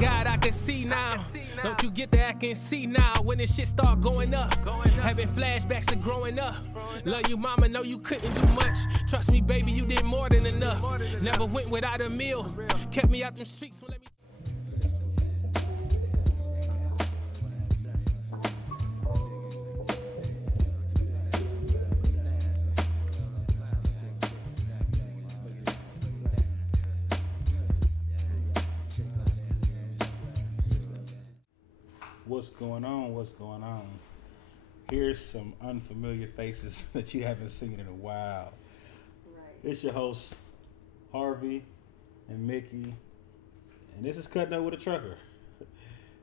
God, I can see now. Don't you get that? I can see now when this shit start going up. Having flashbacks of growing up. Love you, mama, know you couldn't do much. Trust me, baby, you did more than enough. Never went without a meal. Kept me out them streets. So let me. What's going on? What's going on? Here's some unfamiliar faces that you haven't seen in a while. Right. It's your host, Harvey and Mickey, and this is Cutting Up with a Trucker.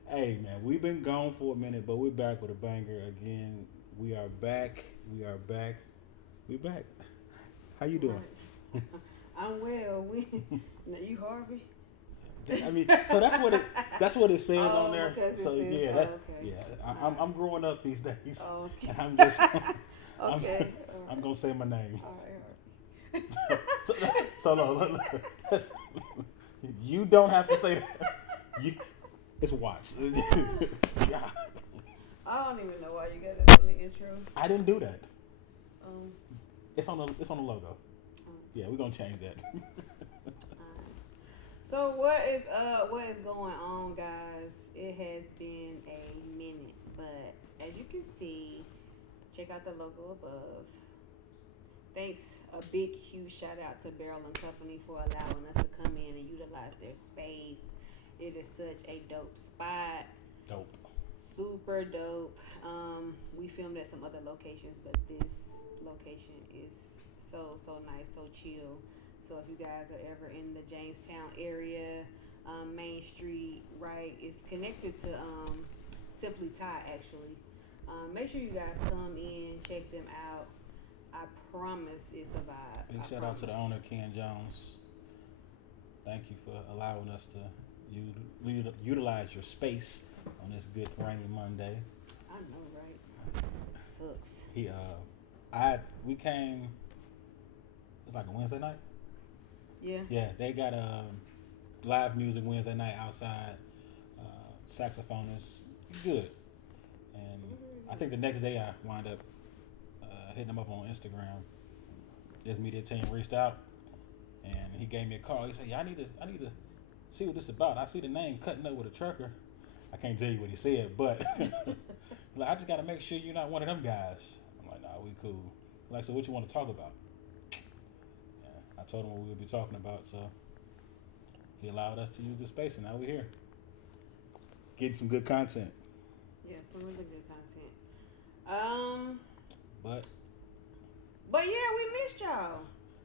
Hey, man, we've been gone for a minute, but we're back with a banger again. We are back. We are back. We back. How you doing? Right. I'm well. Now you Harvey? I mean, so that's what it says on there. So says, yeah, okay. I'm growing up these days, Okay. and I'm just Okay. I'm gonna say my name. All right, Harvey. So look, you don't have to say that. It's Watts. Yeah. I don't even know why you got that on the intro. I didn't do that. Um, It's on the logo. Yeah, we're gonna change that. So what is going on, guys? It has been a minute, but as you can see, check out the logo above. Thanks, a big, huge shout out to Barrel and Company for allowing us to come in and utilize their space. It is such a dope spot. Dope. Super dope. We filmed at some other locations, but this location is so nice, so chill. So if you guys are ever in the Jamestown area, Main Street, right, it's connected to Simply Thai, actually. Make sure you guys come in, check them out. I promise it's a vibe. Big shout out to the owner, Ken Jones. Thank you for allowing us to utilize your space on this good rainy Monday. I know, right? It sucks. We came. It was like a Wednesday night. Yeah. Yeah, they got live music Wednesday night outside. Saxophonist, good. And I think the next day I wind up hitting him up on Instagram. His media team reached out, and he gave me a call. He said, "Yeah, I need to see what this is about. I see the name Cutting Up with a Trucker." I can't tell you what he said, but like, I just got to make sure you're not one of them guys. I'm like, "Nah, we cool." Like, so what you want to talk about? I told him what we would be talking about, so he allowed us to use the space, and now we're here. Getting some good content. Yeah, some really good content. But yeah, we missed y'all.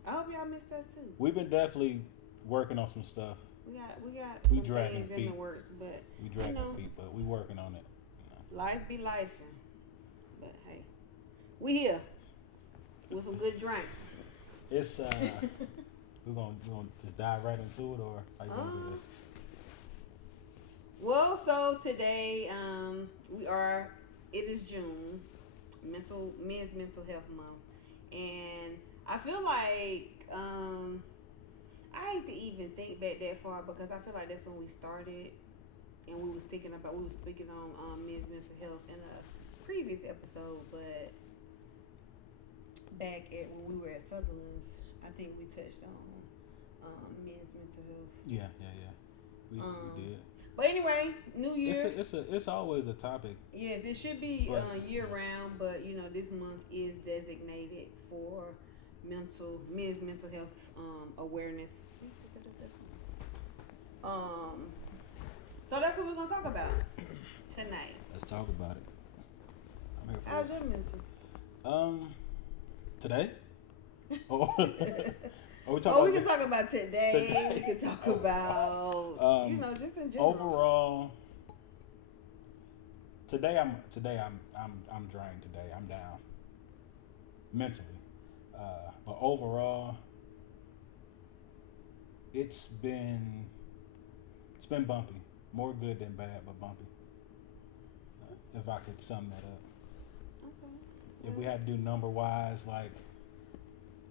I hope y'all missed us too. We've been definitely working on some stuff. We got We some dragging things in feet. the works, but We dragging feet, but we working on it. Life be lifing. But hey, we here with some good drink. It's we're gonna just dive right into it, or how you gonna do this? Well, so today it is June, Men's Mental Health Month, and I feel like I hate to even think back that far because I feel like that's when we started, and we was speaking on men's mental health in a previous episode, but back at when we were at Sutherland's, I think we touched on men's mental health. Yeah. We did. But anyway, New Year. It's always a topic. Yes, it should be year round, but this month is designated for men's mental health awareness. So that's what we're gonna talk about tonight. Let's talk about it. I'm here for How's it. your mental? Today? Oh, we can talk about today. We can talk about just in general. Overall, today I'm drained. Today I'm down mentally, but overall, it's been bumpy. More good than bad, but bumpy. If I could sum that up. Okay. If we had to do number wise, like.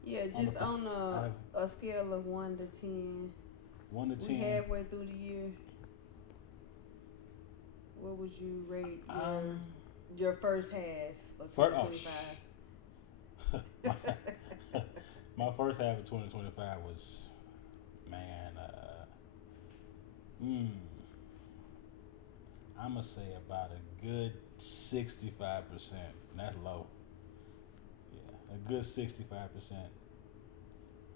Yeah, just on a scale of 1 to 10. 1 to 10. We halfway through the year. what would you rate Um, your first half of For, 2025? my first half of 2025 was, man, I'm going to say about a good 65%. That's low. Yeah, a good 65%.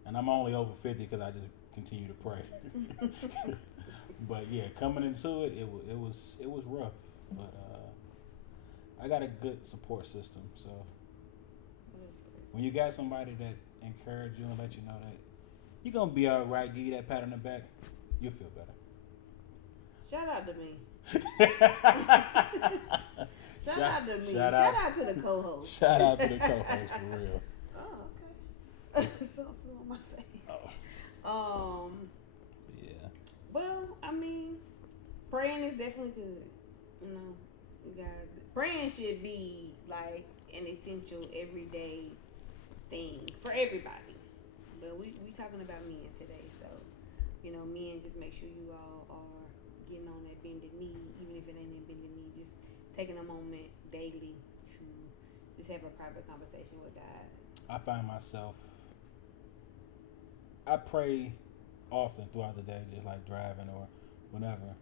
And I'm only over 50 because I just continue to pray. But yeah, coming into it, it was rough. But I got a good support system. So when you got somebody that encourage you and let you know that you're gonna be all right, give you that pat on the back, you'll feel better. Shout out to me. Shout out to me. Shout Shout out to the co-host. Shout out to the co-host for real. Oh, okay. Something flew on my face. Oh. Yeah. Well, I mean, praying is definitely good. You know, you guys, praying should be like an essential everyday thing for everybody. But we talking about men today, so you know, men, just make sure you all are getting on that bended knee, even if it ain't a bended knee, just taking a moment daily to just have a private conversation with God. I find myself, I pray often throughout the day, just like driving or whenever.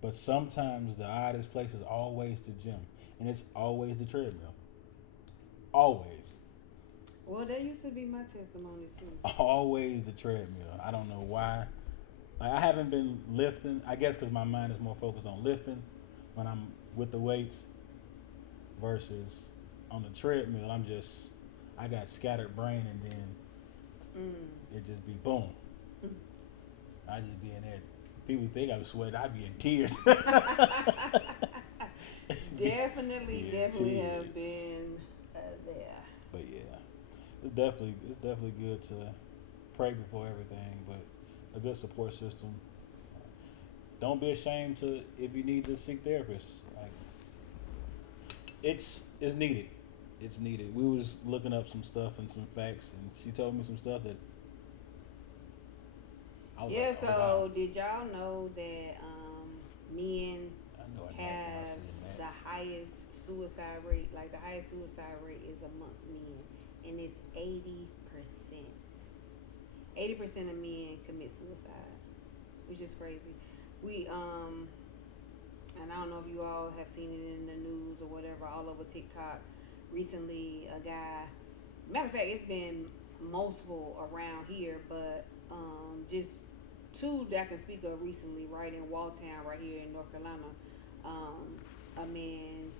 But sometimes the oddest place is always the gym, and it's always the treadmill. Always. Well, that used to be my testimony too. Always the treadmill. I don't know why. Like, I haven't been lifting. I guess because my mind is more focused on lifting when I'm with the weights versus on the treadmill. I got scattered brain, and then it just be boom. I just be in there. People think I'm sweating. I be in tears. Definitely tears. have been there. But yeah, it's definitely good to pray before everything, but a good support system. Don't be ashamed to, if you need to seek therapists. Like, it's needed. It's needed. We was looking up some stuff and some facts, and she told me some stuff that. Yeah. So wow. Did y'all know that men have the highest suicide rate? Like the highest suicide rate is amongst men, and it's 80%. 80% of men commit suicide, which is crazy. We and I don't know if you all have seen it in the news or whatever, all over TikTok. Recently, a guy. Matter of fact, it's been multiple around here, but just two that I can speak of recently, right in Walltown, right here in North Carolina. A man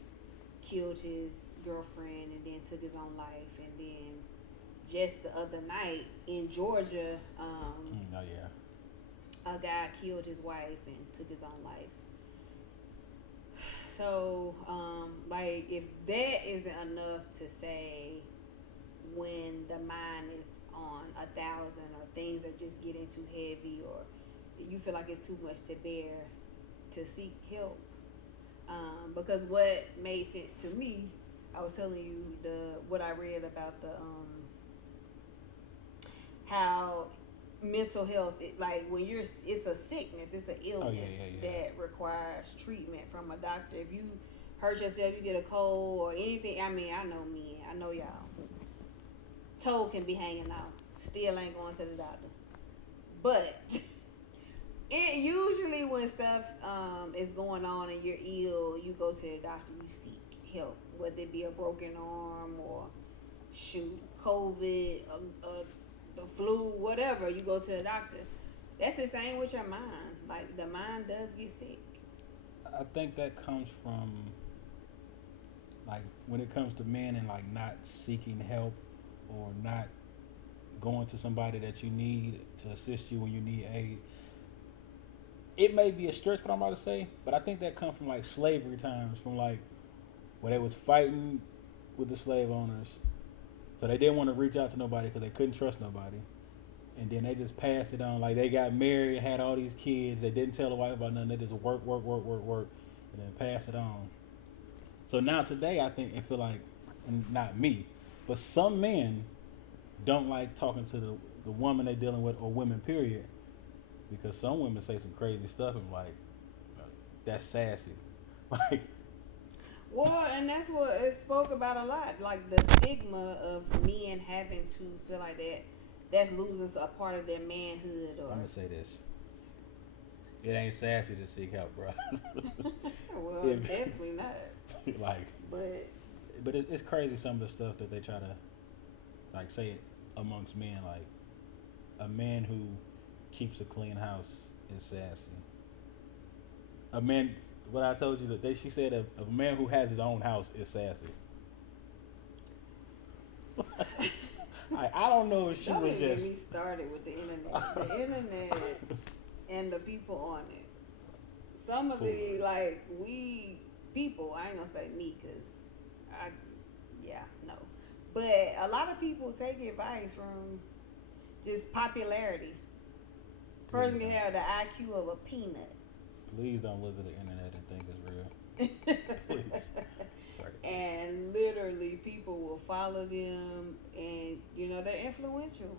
killed his girlfriend and then took his own life, and then just the other night in Georgia, a guy killed his wife and took his own life. So, like, if that isn't enough to say when the mind is on 1,000 or things are just getting too heavy or you feel like it's too much to bear, to seek help. Because what made sense to me, I was telling you what I read about how mental health, like when it's a sickness, it's an illness that requires treatment from a doctor. If you hurt yourself, you get a cold or anything. I mean, I know men, I know y'all. Toe can be hanging out, still ain't going to the doctor. But it usually when stuff is going on and you're ill, you go to the doctor, you seek help, whether it be a broken arm or COVID, the flu, whatever, you go to the doctor. That's the same with your mind. Like, the mind does get sick. I think that comes from, like, when it comes to men and, like, not seeking help or not going to somebody that you need to assist you when you need aid. It may be a stretch for what I'm about to say, but I think that comes from, like, slavery times, from, like, where they was fighting with the slave owners. So they didn't want to reach out to nobody because they couldn't trust nobody. And then they just passed it on. Like, they got married, had all these kids. They didn't tell the wife about nothing. They just work, and then pass it on. So now today, I think it feel like, and not me, but some men don't like talking to the woman they're dealing with, or women, period. Because some women say some crazy stuff and like, that's sassy. Like, Well, and that's what it spoke about a lot, like the stigma of men having to feel like that's losing a part of their manhood, I'm or gonna say this: it ain't sassy to seek help, bro. well, if definitely not. like, But but it's crazy some of the stuff that they try to like say it amongst men. Like, a man who keeps a clean house is sassy. A man, what I told you that she said a man who has his own house is sassy. I don't know if she don't was even get just me started with the internet. The internet and the people on it. Some of the like we people, I ain't gonna say me, cause I, yeah, no, but a lot of people take advice from just popularity. please Person can have the IQ of a peanut. please don't look at the internet and think it's real. Please. Right. And literally people will follow them, and they're influential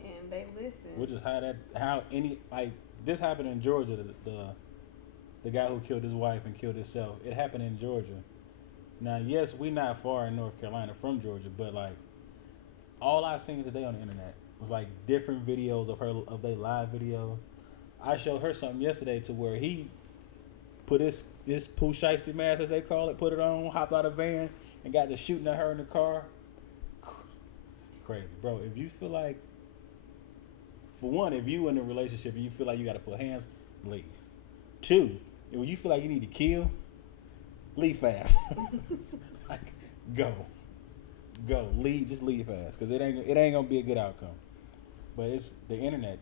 and they listen. Which is how any like this happened in Georgia. The guy who killed his wife and killed himself. It happened in Georgia. Now, yes, we not far in North Carolina from Georgia, but like all I seen today on the internet was like different videos of their live video. I showed her something yesterday to where he put this Pooh Shiesty mask, as they call it, put it on, hopped out of a van, and got to shooting at her in the car. Crazy, bro. If you feel like, for one, if you in a relationship and you feel like you got to put hands, leave. Two, if you feel like you need to kill, leave fast. Like, go, leave, just leave fast, because it ain't gonna be a good outcome. But it's the internet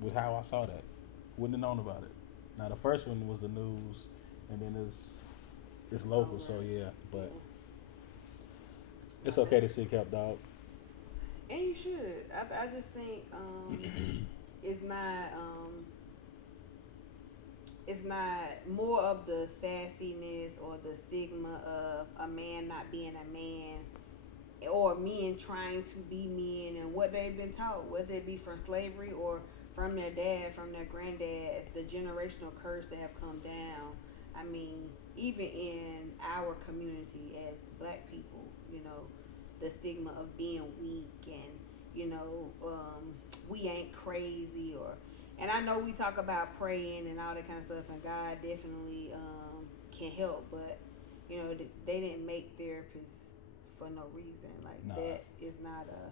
was how I saw that. Wouldn't have known about it. Now the first one was the news, and then it's local, so yeah. But it's okay to seek help, dog. And you should. I just think it's not it's not more of the sassiness or the stigma of a man not being a man, or men trying to be men, and what they've been taught, whether it be from slavery or from their dad, from their granddad, the generational curse that have come down. I mean, even in our community as black people, the stigma of being weak, and we ain't crazy, and I know we talk about praying and all that kind of stuff, and God definitely can help, but they didn't make therapists for no reason. Like, Nah. that is not a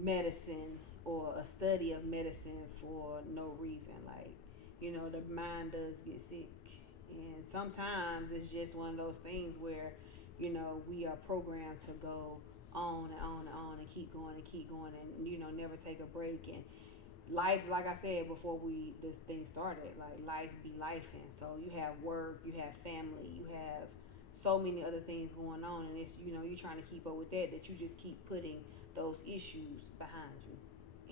medicine or a study of medicine for no reason. Like, the mind does get sick, and sometimes it's just one of those things where we are programmed to go on and on and on and keep going and never take a break. And life, like I said before this thing started, like, life be life, and so you have work, you have family, you have so many other things going on, and it's you're trying to keep up with that you just keep putting those issues behind you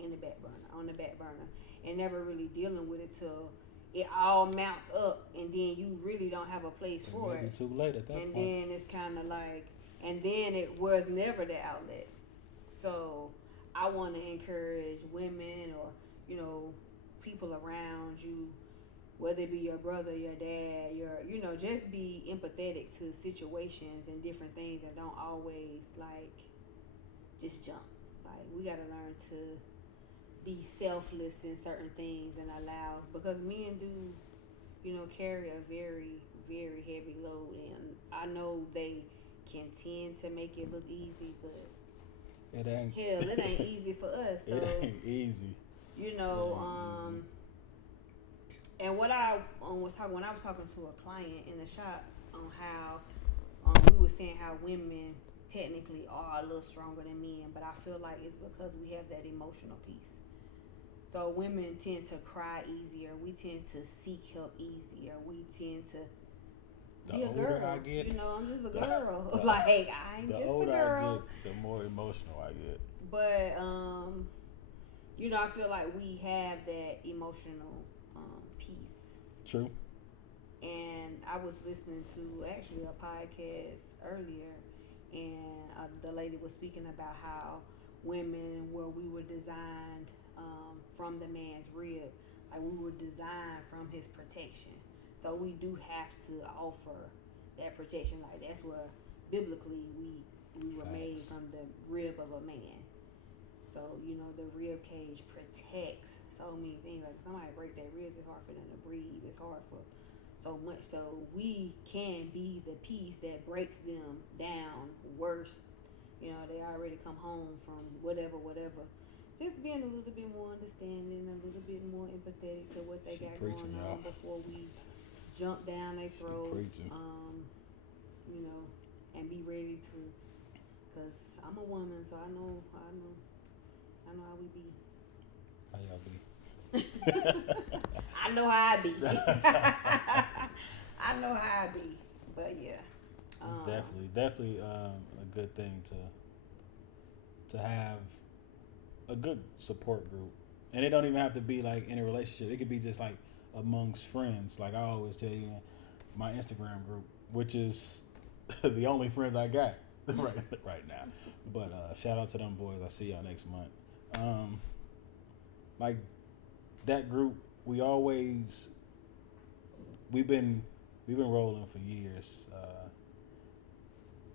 on the back burner, and never really dealing with it till it all mounts up, and then you really don't have a place for it. Maybe too late at that and point. then it's kind of like, and then it was never the outlet. So I want to encourage women, or people around you, whether it be your brother, your dad, just be empathetic to situations and different things, and don't always like just jump. Like, we got to learn to be selfless in certain things and allow, because men do carry a very, very heavy load, and I know they can tend to make it look easy, but It ain't. hell, it ain't easy for us. So It ain't easy. And what I was talking, when I was talking to a client in the shop, on how we were saying how women technically are a little stronger than men, but I feel like it's because we have that emotional piece. So women tend to cry easier. We tend to seek help easier. We tend to be a girl. I get, I'm just a girl. Like, I'm just a girl. The older I get, the more emotional I get. But I feel like we have that emotional piece. True. And I was listening to actually a podcast earlier, and the lady was speaking about how women, where we were designed from the man's rib, like we were designed from his protection. So we do have to offer that protection. Like that's where biblically we were made from the rib of a man. So the rib cage protects so many things. Like if somebody break their ribs, it's hard for them to breathe. It's hard for so much. So we can be the piece that breaks them down worse. They already come home from whatever. Just being a little bit more understanding, a little bit more empathetic to what they got going on before we jump down their throat. And be ready to. Cause I'm a woman, so I know how we be. How y'all be? I know how I be. I know how I be. But yeah. It's definitely a good thing to have a good support group. And it don't even have to be like in a relationship. It could be just like amongst friends. Like I always tell you, my Instagram group, which is the only friends I got right now. But shout out to them boys. I'll see y'all next month. Like that group, we've been rolling for years.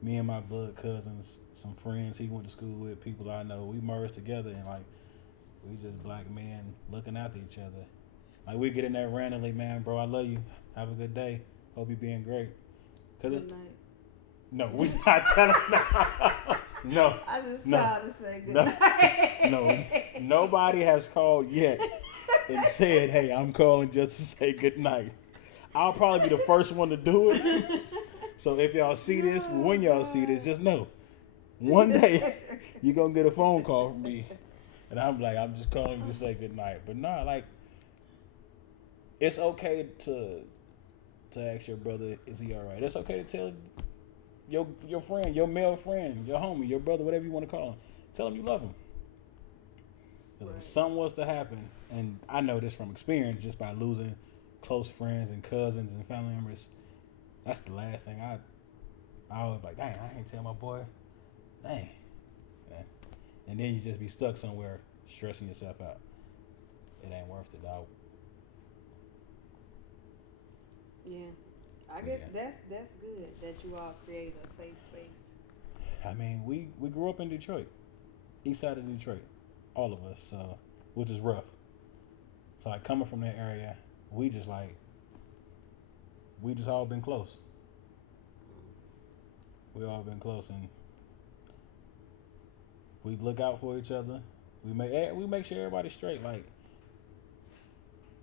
Me and my blood cousins, some friends he went to school with, people I know, we merged together and like we just black men looking after each other. Like we get in there randomly, man, bro, I love you. Have a good day. Hope you're being great. Good night. No, we not telling. No. I just called to say good night. No, nobody has called yet and said, "Hey, I'm calling just to say good night." I'll probably be the first one to do it. So if y'all see this, when y'all see this, just know, one day you're gonna get a phone call from me, and I'm like, I'm just calling you to say good night. But nah, like, it's okay to ask your brother, is he all right? It's okay to tell your friend, your male friend, your homie, your brother, whatever you want to call him. Tell him you love him. Right. If something was to happen, and I know this from experience, just by losing close friends and cousins and family members, that's the last thing I always like, dang, I ain't tell my boy. Dang. Yeah. And then you just be stuck somewhere stressing yourself out. It ain't worth it, dog. Yeah. I guess that's good that you all create a safe space. I mean, we grew up in Detroit. East side of Detroit. All of us, which is rough. So like coming from that area, we just all been close. We all been close, and we look out for each other. We make sure everybody's straight. Like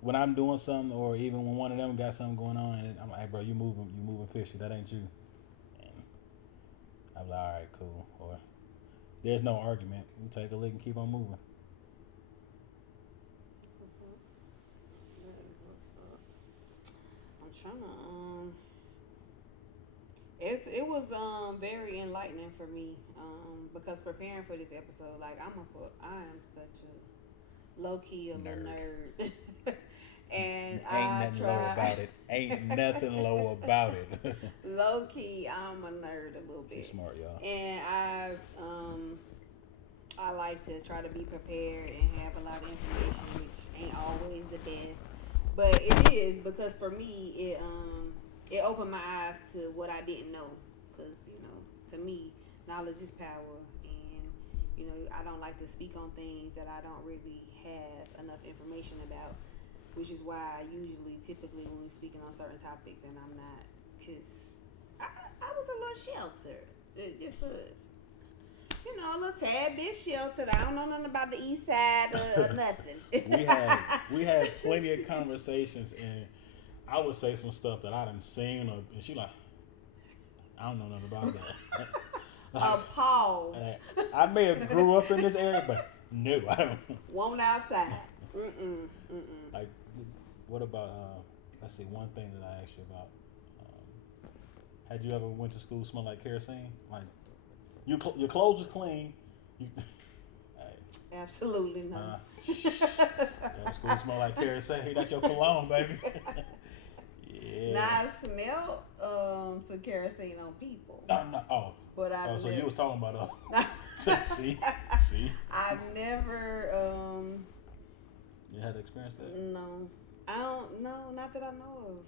when I'm doing something, or even when one of them got something going on, and I'm like, hey, bro, you moving fishy. That ain't you. And I'm like, all right, cool. Or there's no argument. We take a lick and keep on moving. It was very enlightening for me because preparing for this episode, like I am such a low key of a nerd, and Ain't nothing low about it. Ain't nothing low about it. Low key, I'm a nerd a little bit. She's smart, y'all. And I like to try to be prepared and have a lot of information, which ain't always the best, but it is because for me it opened my eyes to what I didn't know, because to me knowledge is power, and I don't like to speak on things that I don't really have enough information about, which is why I typically when we're speaking on certain topics, and I'm not, because I was a little sheltered, just a little tad bit sheltered. I don't know nothing about the east side or nothing. we had plenty of conversations, and I would say some stuff that I done seen, and she like, I don't know nothing about that. Appalled. I may have grew up in this area, but no, I don't. Won't outside. Like, what about? Let's see. One thing that I asked you about. Had you ever went to school smell like kerosene? Like, your clothes was clean. Absolutely not. School smell like kerosene. That's your cologne, baby. Yeah. Now I smelled some kerosene on people. No. Oh. But so you was talking about us. See. I've never. You had to experience that? No, I don't. No, not that I know of.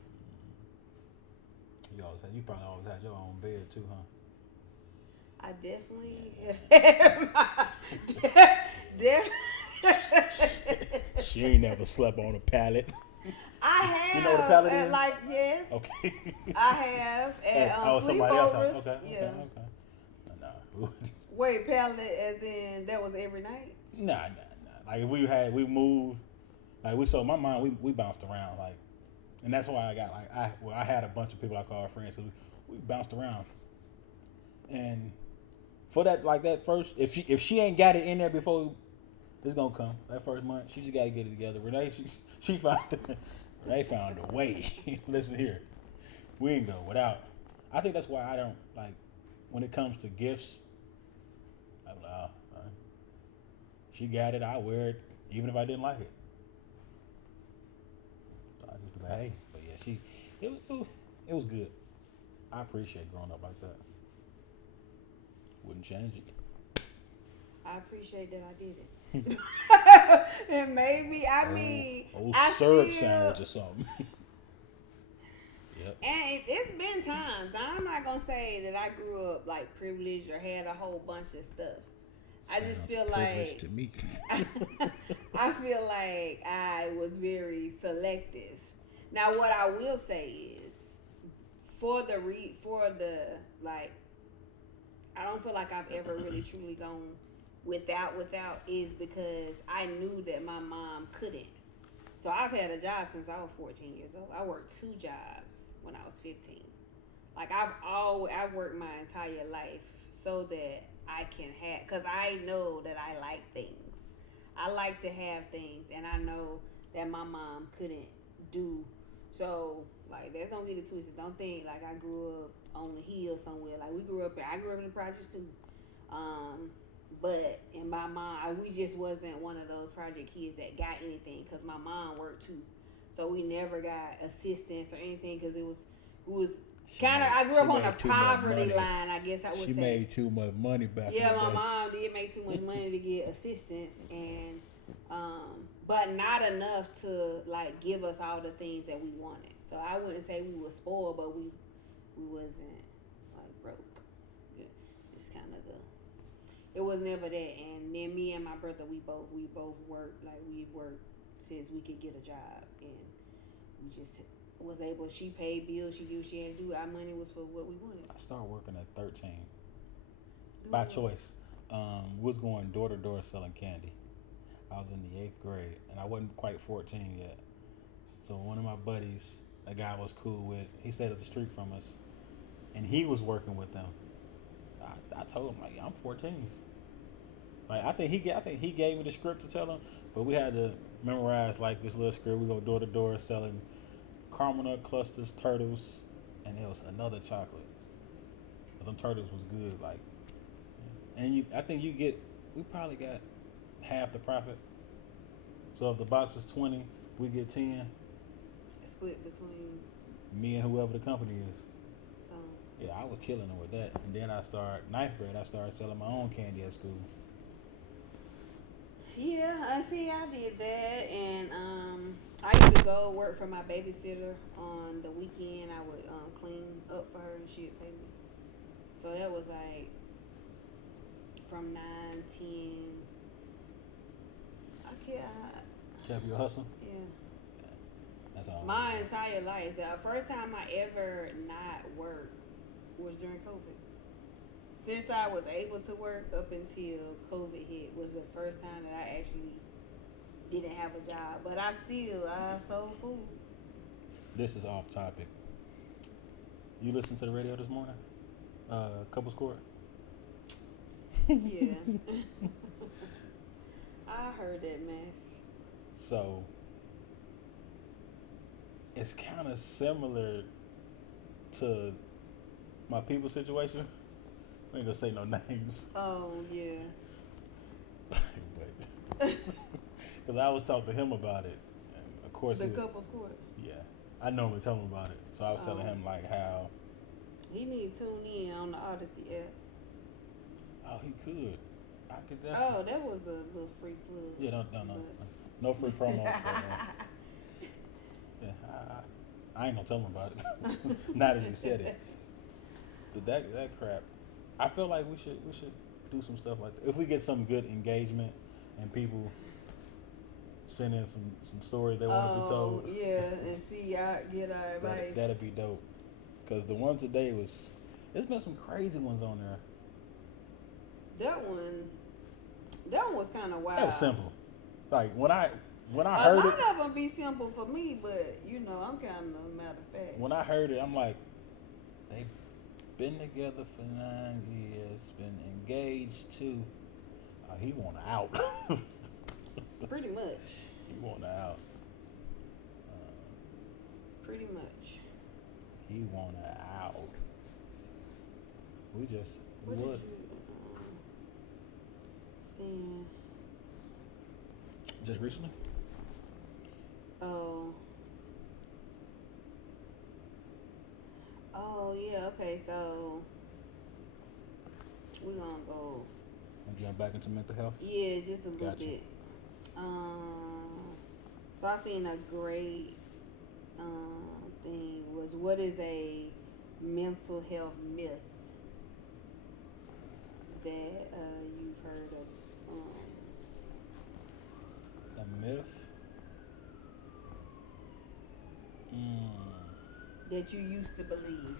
You probably always had your own bed too, huh? I definitely have had She ain't never slept on a pallet. I have. You know what a pallet is? Like, yes. Okay. I have. At somebody else. sleepovers. Okay. Nah. Wait, pallet as in that was every night? Nah. Like if we moved, like my mom, we bounced around, like, and that's why I got I had a bunch of people I call friends, so we bounced around, and for that, like that first, if she ain't got it in there before it's gonna come that first month, she just got to get it together. Renee, she found Renee found a way. Listen here, we ain't go without. I think that's why I don't like when it comes to gifts. I'm like, oh, she got it, I wear it, even if I didn't like it. So I just be like, hey, but yeah, it was good. I appreciate growing up like that. Wouldn't change it. I appreciate that I did it. It made me. I mean, I syrup still, sandwich or something. Yep. And it's been times. I'm not gonna say that I grew up like privileged or had a whole bunch of stuff. I just feel like to me. I feel like I was very selective. Now, what I will say is, for the like, I don't feel like I've ever really truly gone without is because I knew that my mom couldn't. So I've had a job since I was 14 years old. I worked 2 jobs when I was 15. Like I've worked my entire life so that I can have, because I know that I like things. I like to have things, and I know that my mom couldn't do. So like, let's don't get it twisted. Don't think like I grew up on the hill somewhere. Like I grew up in the projects too. But in my mind, we just wasn't one of those project kids that got anything because my mom worked too. So we never got assistance or anything because it was kind of, I grew up on the poverty line, I guess I would say. She made too much money back Yeah, in the my day. mom did make too much money to get assistance, and but not enough to like give us all the things that we wanted. So I wouldn't say we were spoiled, but we wasn't like broke. Yeah, it's kind of it was never that. And then me and my brother, we both worked, like we worked since we could get a job, and we just was able. She paid bills, she did what she had to do. Our money was for what we wanted. I started working at 13 by choice. Was going door to door selling candy. I was in the 8th grade, and I wasn't quite 14 yet. So one of my buddies, a guy I was cool with, he stayed up the street from us, and he was working with them. I told him, like, I'm 14. Like I think he gave me the script to tell him, but we had to memorize like this little script. We go door to door selling caramel nut clusters, turtles, and it was another chocolate. But them turtles was good, like, and I think we probably got half the profit. So if the box was 20, we get 10. Split between me and whoever the company is. Oh. Yeah, I was killing them with that. And then 9th grade, I started selling my own candy at school. Yeah, I did that, and I used to go work for my babysitter on the weekend. I would clean up for her, and she'd pay me. So that was like from 9, 10. Kept your hustle? Yeah. That's all. My entire life. The first time I ever not worked was during COVID. Since I was able to work up until COVID hit was the first time that I actually didn't have a job. But I sold food. This is off topic. You listened to the radio this morning? Couples Court? Yeah. I heard that mess. So, it's kind of similar to my people situation. I ain't gonna say no names. Oh, yeah. Because I was talking to him about it. And of course, the couples court. Yeah, I normally tell him about it. So I was telling him like how he need to tune in on the Odyssey app. Oh, he could. I could definitely. Oh, that was a little free plug. Yeah, no free promo. Yeah, I ain't gonna tell him about it. Now that you said it, but that crap. I feel like we should do some stuff like that. If we get some good engagement and people send in some stories they want to be told. Yeah, and see, I get our advice. That'd be dope. Cause the one today was, there's been some crazy ones on there. That one was kind of wild. That was simple. Like when I a heard lot it, of them be simple for me, but I'm kind of a matter of fact. when I heard it, I'm like, they've been together for 9 years, been engaged too. He want out. Pretty much. He want out. Pretty much. He want out. We just What was. did you seeing? Just recently? Oh, yeah. Okay, so we're gonna go. And jump back into mental health. Yeah, just a little Gotcha. bit. So I seen a great thing was what is a mental health myth that you've heard of? A myth? That you used to believe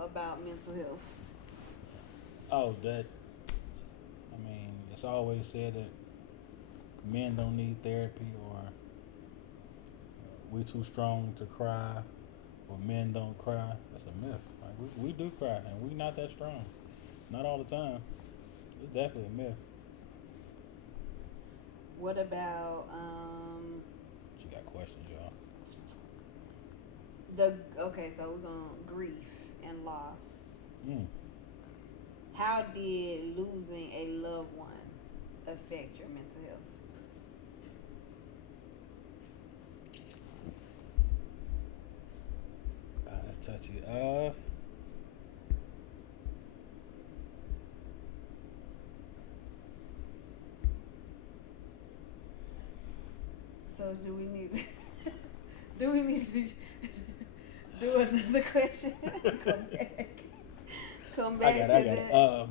about mental health. Oh, it's always said that men don't need therapy, or we too strong to cry, or men don't cry. That's a myth. Like we do cry, and we not that strong. Not all the time. It's definitely a myth. What about She got questions, y'all. okay, so we're gonna grief and loss. How How did losing a loved one affect your mental health? That's touchy. So do we need to do another question? Come back I got to it. that.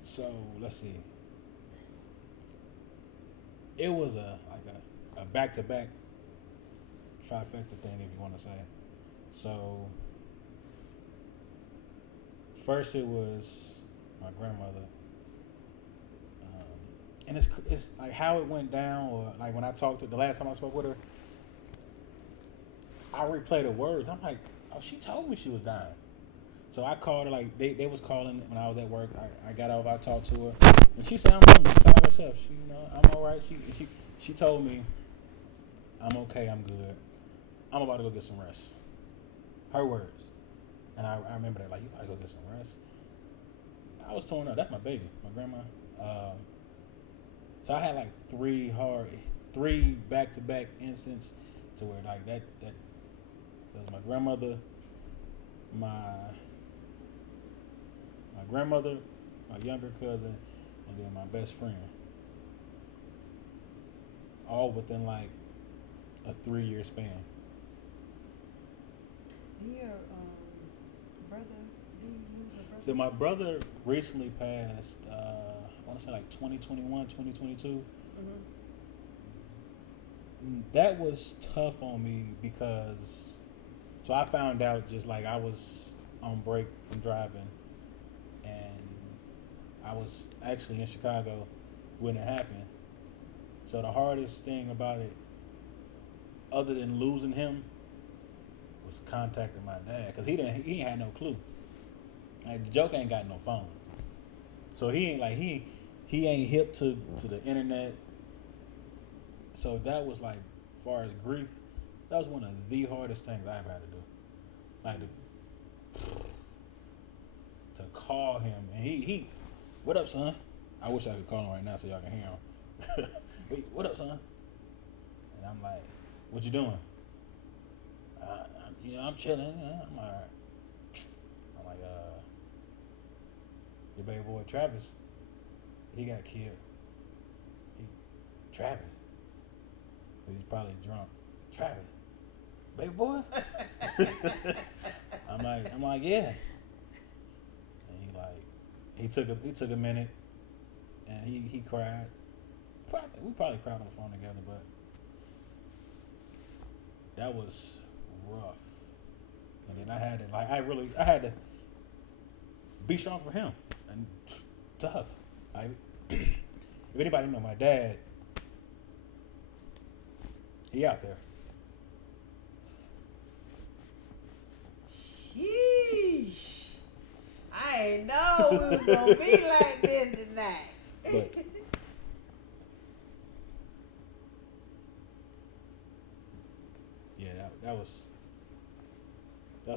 So let's see. It was a back-to-back trifecta thing, if you want to say. So first it was my grandmother, and it's like how it went down, or like when I talked to the last time I spoke with her, I replay the words. I'm like, oh, she told me she was dying. So I called her, like they was calling when I was at work. I got off, I talked to her, and she said, I'm normal. She sounded like herself. She, I'm all right. She told me, I'm okay, I'm good. I'm about to go get some rest. Her words. And I remember that, like, you about to go get some rest. I was torn up. That's my baby, my grandma. So I had like three back-to-back instances to where like that it was my grandmother, my grandmother, my younger cousin, and then my best friend. All within like a 3-year span. Did your brother? Did you lose a brother? So my brother recently passed. I want to say like 2021, 2022. Mm-hmm. That was tough on me because, so I found out just like I was on break from driving, and I was actually in Chicago when it happened. So the hardest thing about it, other than losing him, was contacting my dad, because he ain't had no clue. Like, the joke ain't got no phone, so he ain't hip to the internet. So that was like, as far as grief, that was one of the hardest things I ever had to do. Like to call him, and he, what up, son? I wish I could call him right now so y'all can hear him. Wait, what up, son? And I'm like, what you doing? I'm chilling. I'm alright. I'm like, your baby boy Travis, he got killed. Travis. He's probably drunk. Travis. baby boy. I'm like, yeah. And he took a minute, and he cried. We probably cried on the phone together, but that was rough. And then I had to be strong for him and tough. If anybody know my dad, he out there. Sheesh. I ain't know we was gonna be like this tonight. But yeah, that was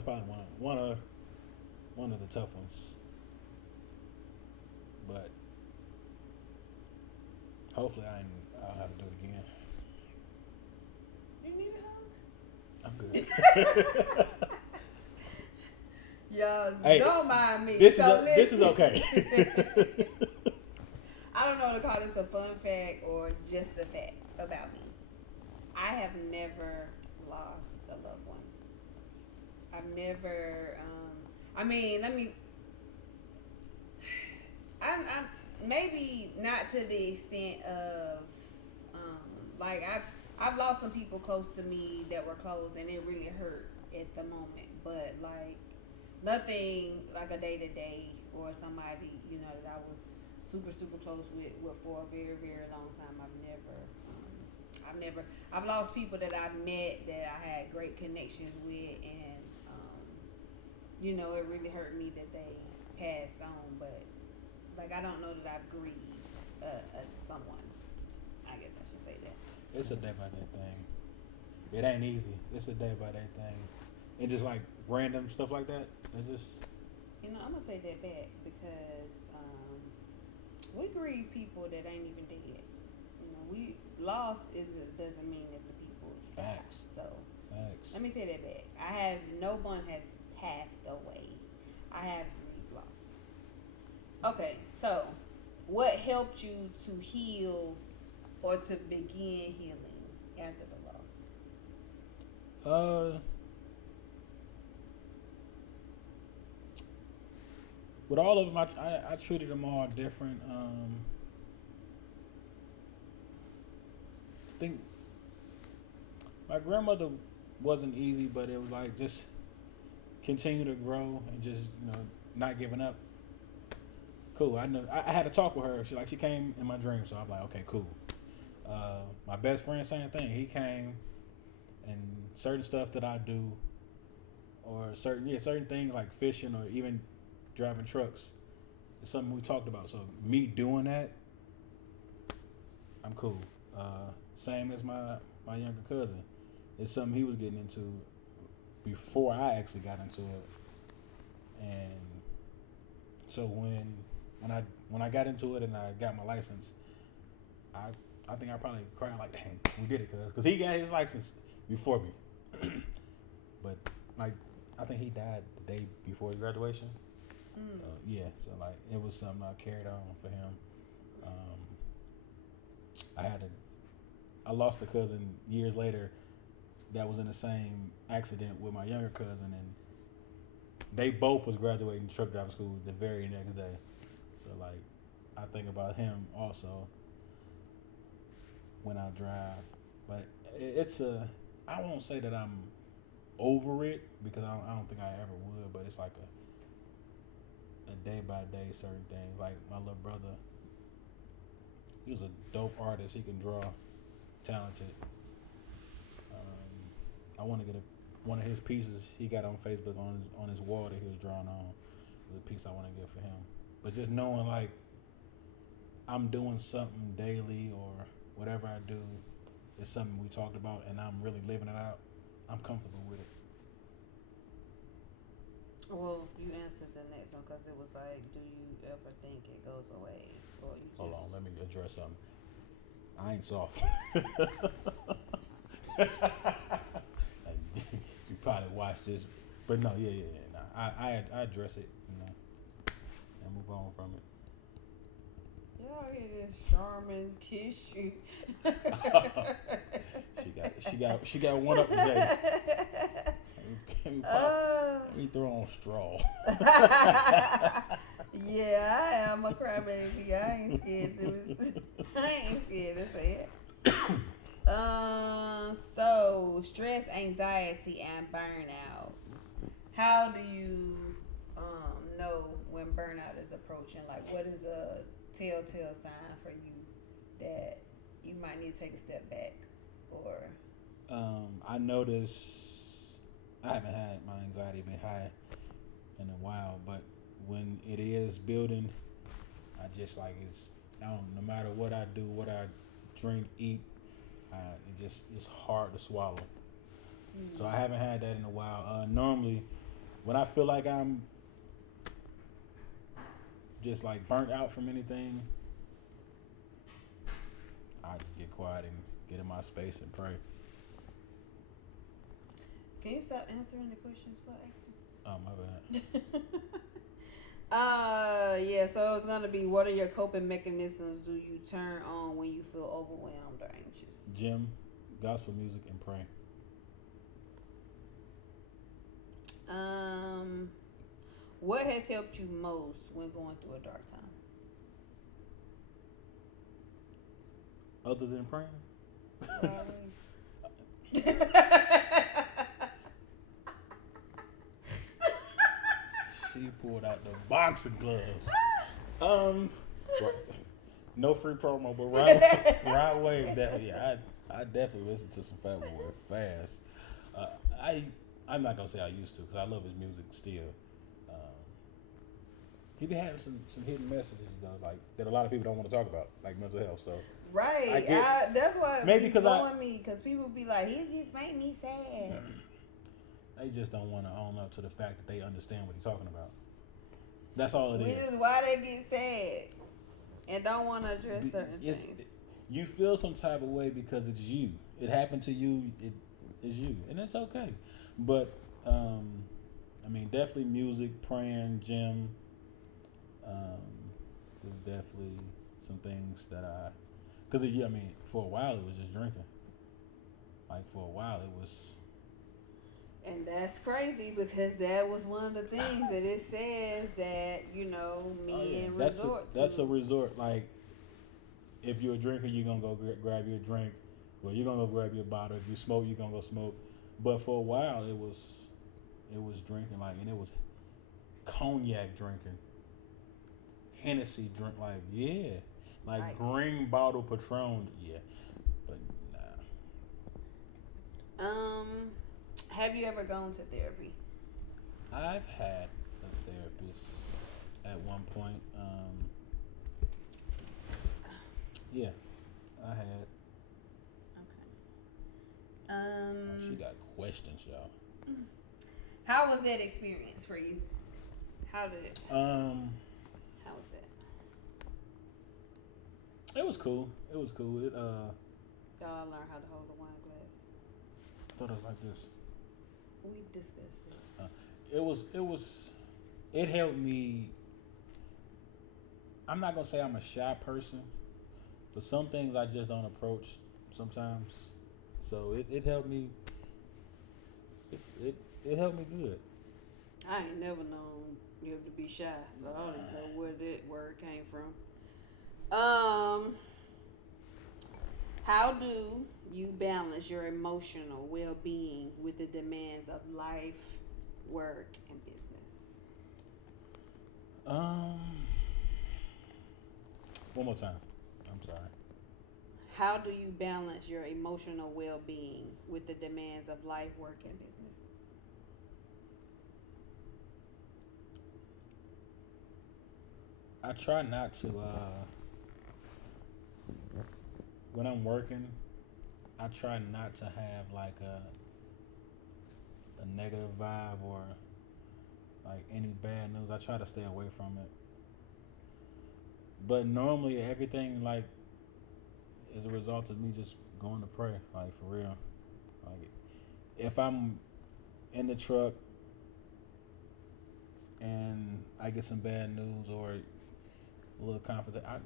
probably one of the tough ones. But hopefully I'll have to do it again. You need a hug? I'm good. Y'all Hey, don't mind me. This Listen. is okay. I don't know to call this a fun fact or just a fact about me. I have never lost a loved one. I've never. I'm maybe not to the extent of like I've lost some people close to me that were close and it really hurt at the moment, but like nothing like a day to day or somebody that I was super close with for a very very long time. I've lost people that I've met that I had great connections with, and it really hurt me that they passed on. But like I don't know that I've grieved someone. I guess I should say that. It's a day by day thing. It ain't easy. It's a day by day thing, and just like random stuff like that. It just I'm gonna take that back because we grieve people that ain't even dead. We loss doesn't mean that the people facts. So facts. let me take that back. No one has passed away. I have grieved loss. Okay, so what helped you to heal or to begin healing after the loss? With all of them, I treated them all different. I think my grandmother wasn't easy, but it was like just continue to grow and just not giving up. Cool. I know. I had to talk with her. She came in my dream, so I'm like, okay, cool. My best friend, same thing. He came, and certain stuff that I do, or certain things like fishing or even driving trucks, is something we talked about. So me doing that, I'm cool. Same as my younger cousin. It's something he was getting into before I actually got into it. And so when I got into it and I got my license, I think I probably cried like, dang, we did it, cause he got his license before me. But like I think he died the day before his graduation. So yeah, so like it was something I carried on for him. I lost a cousin years later that was in the same accident with my younger cousin, and they both was graduating truck driving school the very next day. So like I think about him also when I drive. But I won't say that I'm over it, because I don't think I ever would, but it's like a day by day certain things. Like my little brother, he was a dope artist. He can draw, talented. I want to get one of his pieces he got on Facebook on his wall that he was drawing on. Is a piece I want to get for him. But just knowing like I'm doing something daily or whatever I do is something we talked about, and I'm really living it out, I'm comfortable with it. Well, you answered the next one because it was like, do you ever think it goes away, or you just? Hold on, let me address something. I ain't soft. You probably watched this, but no, yeah. Nah, I address it, and move on from it. Y'all hear this Charmin tissue? She got one up today. Let me throw on straw. Yeah, I am a crybaby. I ain't scared to say it. So stress, anxiety, and burnout. How do you know when burnout is approaching? Like, what is a telltale sign for you that you might need to take a step back? Or I notice I haven't had my anxiety been high in a while, but when it is building, I just like no matter what I do, what I drink, eat, it's hard to swallow. So I haven't had that in a while. Normally, when I feel like I'm just like burnt out from anything, I just get quiet and get in my space and pray. can you stop answering the questions for asking? Oh, my bad. Yeah, so it's gonna be, what are your coping mechanisms do you turn on when you feel overwhelmed or anxious? Gym, gospel music, and pray. What has helped you most when going through a dark time? Other than praying? She pulled out the boxing gloves. No free promo, but Rod Wave definitely. Yeah, I definitely listen to some Fat Boy fast. I'm not gonna say I used to because I love his music still. He be having some hidden messages though, like that a lot of people don't want to talk about, like mental health. So right, that's why maybe because because people be like, he just made me sad. They just don't want to own up to the fact that they understand what he's talking about. That's all it is. Which is why they get sad and don't want to address certain things. You feel some type of way because it's you. It happened to you. It is you, and it's okay. But I mean, definitely music, praying, gym. Is definitely some things that because I mean, for a while it was just drinking. Like for a while it was. And that's crazy because that was one of the things that it says that men resort to. That's a resort. Like if you're a drinker, you're gonna go grab your drink. Well, you're gonna go grab your bottle. If you smoke, you're gonna go smoke. But for a while it was drinking, like, and it was cognac drinking. Hennessy drink, like, yeah, like nice. Green bottle Patron, yeah, but nah. Have you ever gone to therapy? I've had a therapist at one point. Yeah, I had. Okay. She got questions, y'all. How was that experience for you? How did it? How was that? It was cool. Y'all learn how to hold a wine glass. I thought it was like this. We discussed it. It helped me. I'm not gonna say I'm a shy person, but some things I just don't approach sometimes. So it helped me. It helped me good. I ain't never known you have to be shy, so I don't even know where that word came from. How do you balance your emotional well-being with the demands of life, work, and business? One more time. I'm sorry. How do you balance your emotional well-being with the demands of life, work, and business? I try not to, when I'm working, I try not to have like a negative vibe or like any bad news. I try to stay away from it. But normally everything like is a result of me just going to pray, like for real. Like if I'm in the truck and I get some bad news or a little confident, I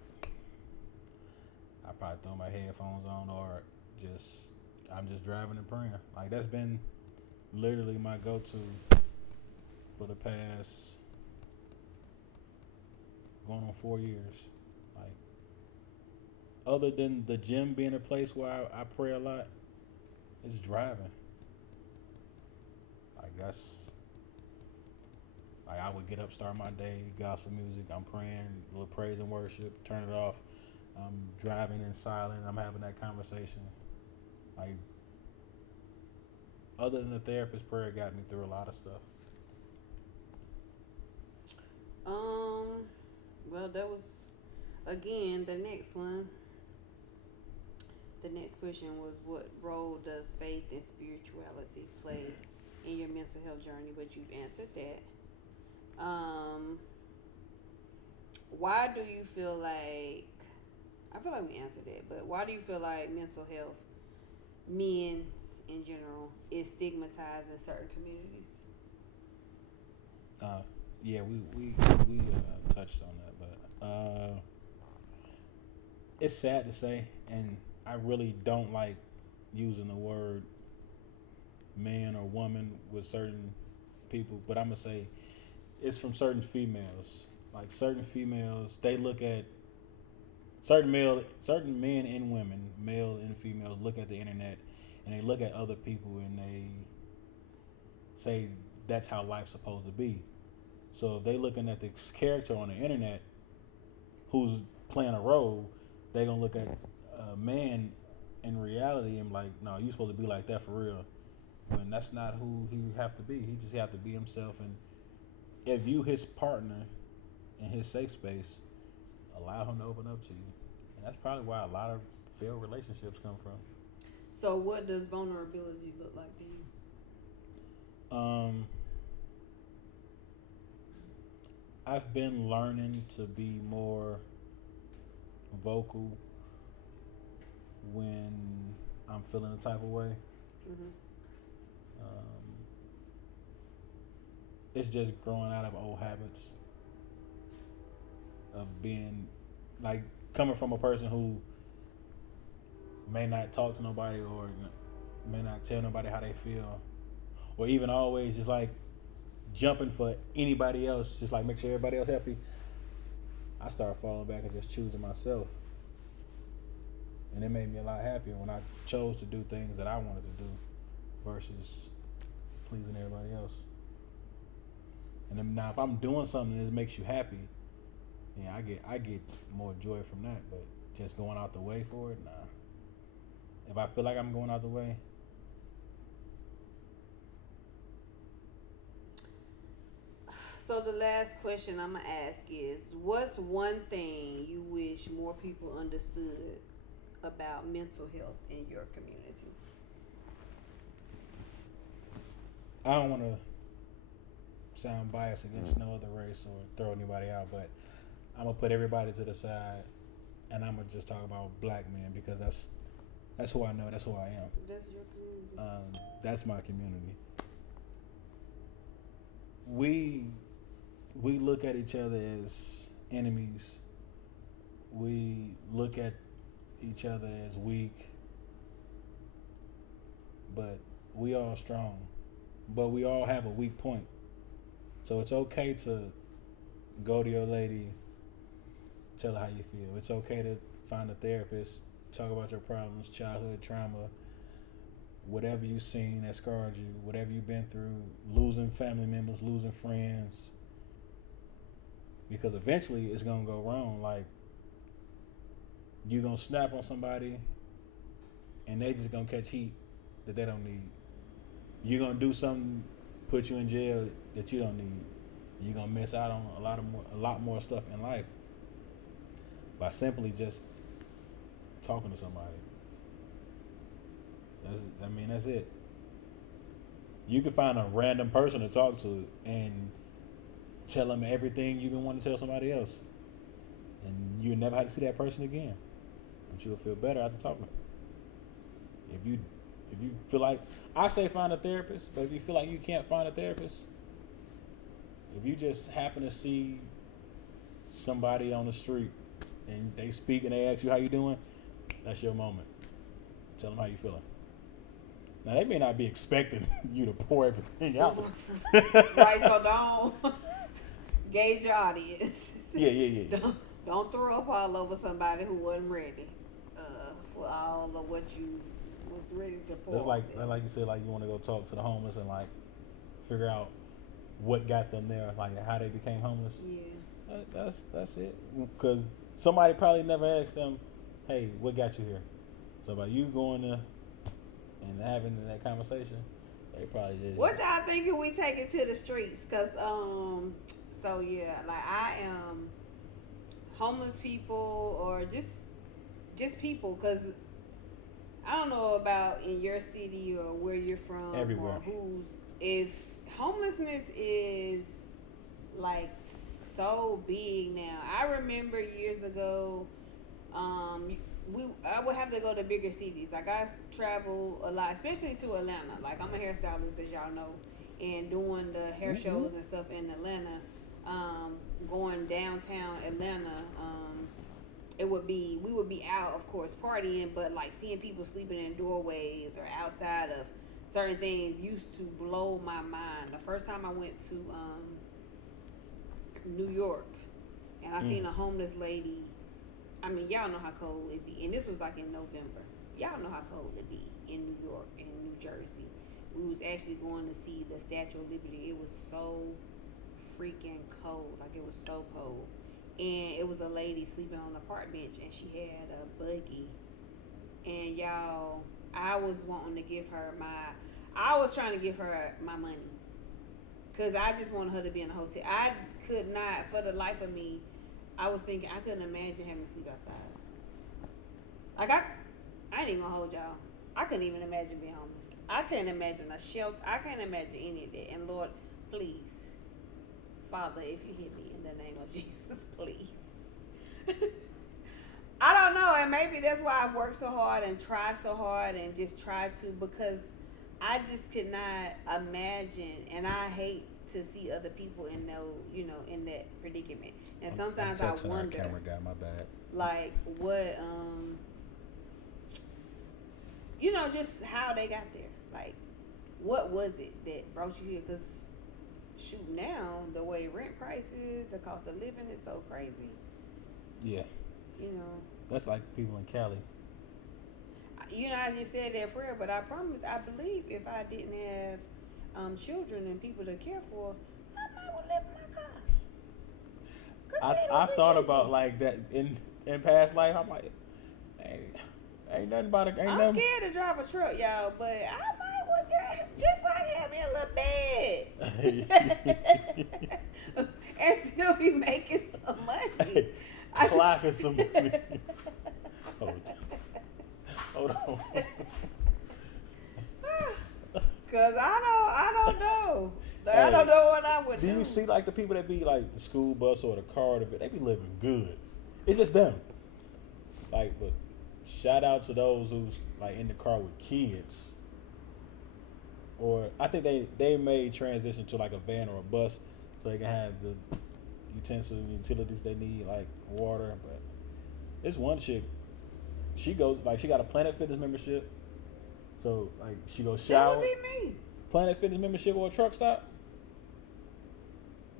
probably throw my headphones on or just I'm just driving and praying. Like that's been literally my go-to for the past going on 4 years. Like other than the gym being a place where I pray a lot, it's driving. Like that's like I would get up, start my day, gospel music. I'm praying, a little praise and worship. Turn it off. I'm driving in silent. I'm having that conversation. Like other than the therapist, prayer got me through a lot of stuff. Well, that was again the next one. The next question was, what role does faith and spirituality play in your mental health journey? But you've answered that. Why do you feel like? I feel like we answered that, but why do you feel like mental health, men's in general, is stigmatized in certain communities? Yeah, we touched on that, but it's sad to say, and I really don't like using the word man or woman with certain people, but I'm gonna say it's from certain females. Like certain females, they look at certain men and women, male and females, look at the internet and they look at other people and they say that's how life's supposed to be. So if they looking at this character on the internet who's playing a role, they gonna look at a man in reality and like, no, you supposed to be like that for real. When that's not who he have to be. He just have to be himself. And if you his partner in his safe space, allow him to open up to you. And that's probably why a lot of failed relationships come from. So, what does vulnerability look like to you? I've been learning to be more vocal when I'm feeling a type of way. Mm-hmm. It's just growing out of old habits of being like coming from a person who may not talk to nobody or may not tell nobody how they feel, or even always just like jumping for anybody else, just like make sure everybody else happy. I started falling back and just choosing myself, and it made me a lot happier when I chose to do things that I wanted to do versus pleasing everybody else. And then now, if I'm doing something that makes you happy, yeah, I get more joy from that. But just going out the way for it, nah. If I feel like I'm going out the way. So the last question I'm gonna ask is, what's one thing you wish more people understood about mental health in your community? I don't want to sound biased against no other race or throw anybody out, but I'm gonna put everybody to the side, and I'm gonna just talk about black men because that's who I know. That's who I am. That's your community. That's my community. We look at each other as enemies. We look at each other as weak, but we all strong. But we all have a weak point. So it's okay to go to your lady, tell her how you feel. It's okay to find a therapist, talk about your problems, childhood trauma, whatever you've seen that scarred you, whatever you've been through, losing family members, losing friends. Because eventually it's going to go wrong. Like, you're going to snap on somebody and they just going to catch heat that they don't need. You're going to do something, put you in jail that you don't need. You're going to miss out on a lot more stuff in life by simply just talking to somebody. That's it. You can find a random person to talk to and tell them everything you've been wanting to tell somebody else, and you'll never have to see that person again. But you'll feel better after talking. If you feel like, I say find a therapist, but if you feel like you can't find a therapist, if you just happen to see somebody on the street and they speak and they ask you how you doing, that's your moment. Tell them how you feeling. Now they may not be expecting you to pour everything out. Right, so don't gauge your audience. Yeah. Don't throw up all over somebody who wasn't ready for all of what you was ready to pour. That's like you said, like you want to go talk to the homeless and like figure out what got them there, like how they became homeless. Yeah. That's it. Because somebody probably never asked them, "Hey, what got you here?" So by you going there and having that conversation, they probably just. What y'all thinking we take it to the streets? Cause so yeah, like I am homeless people or just people. Cause I don't know about in your city or where you're from. Everywhere. Or if homelessness is like so big now. I remember years ago, I would have to go to bigger cities. Like I travel a lot, especially to Atlanta. Like I'm a hairstylist, as y'all know, and doing the hair shows and stuff in Atlanta. Going downtown Atlanta, we would be out, of course, partying, but like seeing people sleeping in doorways or outside of certain things used to blow my mind. The first time I went to New York, and I seen a homeless lady. I mean, y'all know how cold it be, and this was like in November. Y'all know how cold it be in New York and New Jersey. We was actually going to see the Statue of Liberty. It was so freaking cold, like it was so cold, and it was a lady sleeping on a park bench, and she had a buggy, and y'all, I was trying to give her my money, cause I just wanted her to be in a hotel. I could not, for the life of me. I was thinking I couldn't imagine having to sleep outside. Like I ain't even gonna hold y'all. I couldn't even imagine being homeless. I couldn't imagine a shelter. I can't imagine any of that. And Lord, please, Father, if you hear me in the name of Jesus, please. I don't know, and maybe that's why I've worked so hard and tried so hard and just tried to, because I just could not imagine, and I hate to see other people in in that predicament. And sometimes I wonder, our camera guy, my bad. like what just how they got there. Like, what was it that brought you here? Because shoot, now the way rent prices, the cost of living is so crazy. Yeah. That's like people in Cali. I just said that prayer, but I believe if I didn't have children and people to care for, I might would live in my car. I've thought about like that in past life. I'm like, ain't nothing about it. I'm scared to drive a truck, y'all, but I might would just like have me a little bed and still be making some money. Clocking some money. Hold on. Cause I don't know. Like, I don't know what I would do. Do you see like the people that be like the school bus or the car? They be living good. It's just them. Like, but shout out to those who's like in the car with kids. Or I think they may transition to like a van or a bus so they can have the utilities they need, like water. But this one chick, she goes like she got a Planet Fitness membership. So like she goes shower. That would be me. Planet Fitness membership or a truck stop.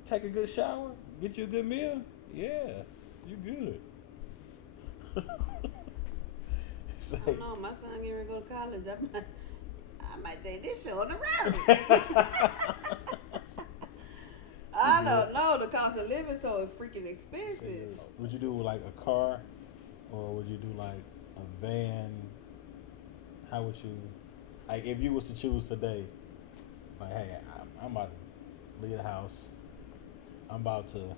Take a good shower. Get you a good meal. Yeah, you good. I don't know. My son getting ready to go to college. I might take this show on the road. I don't know. The cost of living so freaking expensive. So, would you do like a car, or would you do like a van? How would you, like, if you was to choose today, like, hey, I'm about to leave the house. I'm about to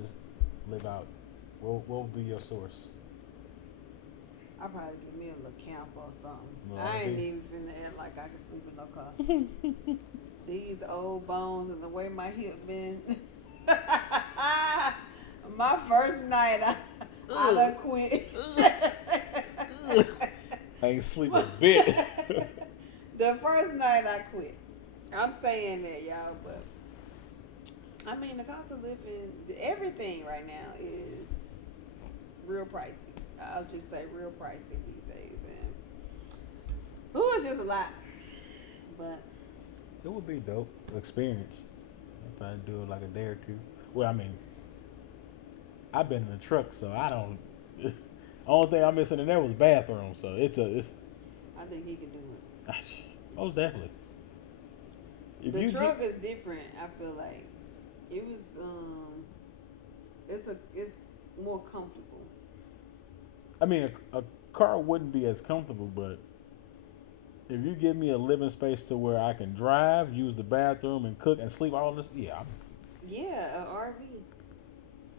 just live out. What would be your source? I'll probably give me a little camp or something. Well, I ain't even finna act like I can sleep in no car. These old bones and the way my hip been. My first night, I done quit. I ain't sleep a bit. The first night I quit. I'm saying that, y'all, but I mean, the cost of living, everything right now is real pricey. I'll just say real pricey these days. And it's just a lot. But It would be dope experience. If I do it like a day or two. Well, I mean, I've been in the truck, so I don't. Only thing I'm missing in there was bathroom. So it's I think he can do it. most definitely. If The you truck get, is different. I feel like it was. It's more comfortable. I mean, a car wouldn't be as comfortable, but if you give me a living space to where I can drive, use the bathroom, and cook and sleep all in this, yeah, Yeah, a RV.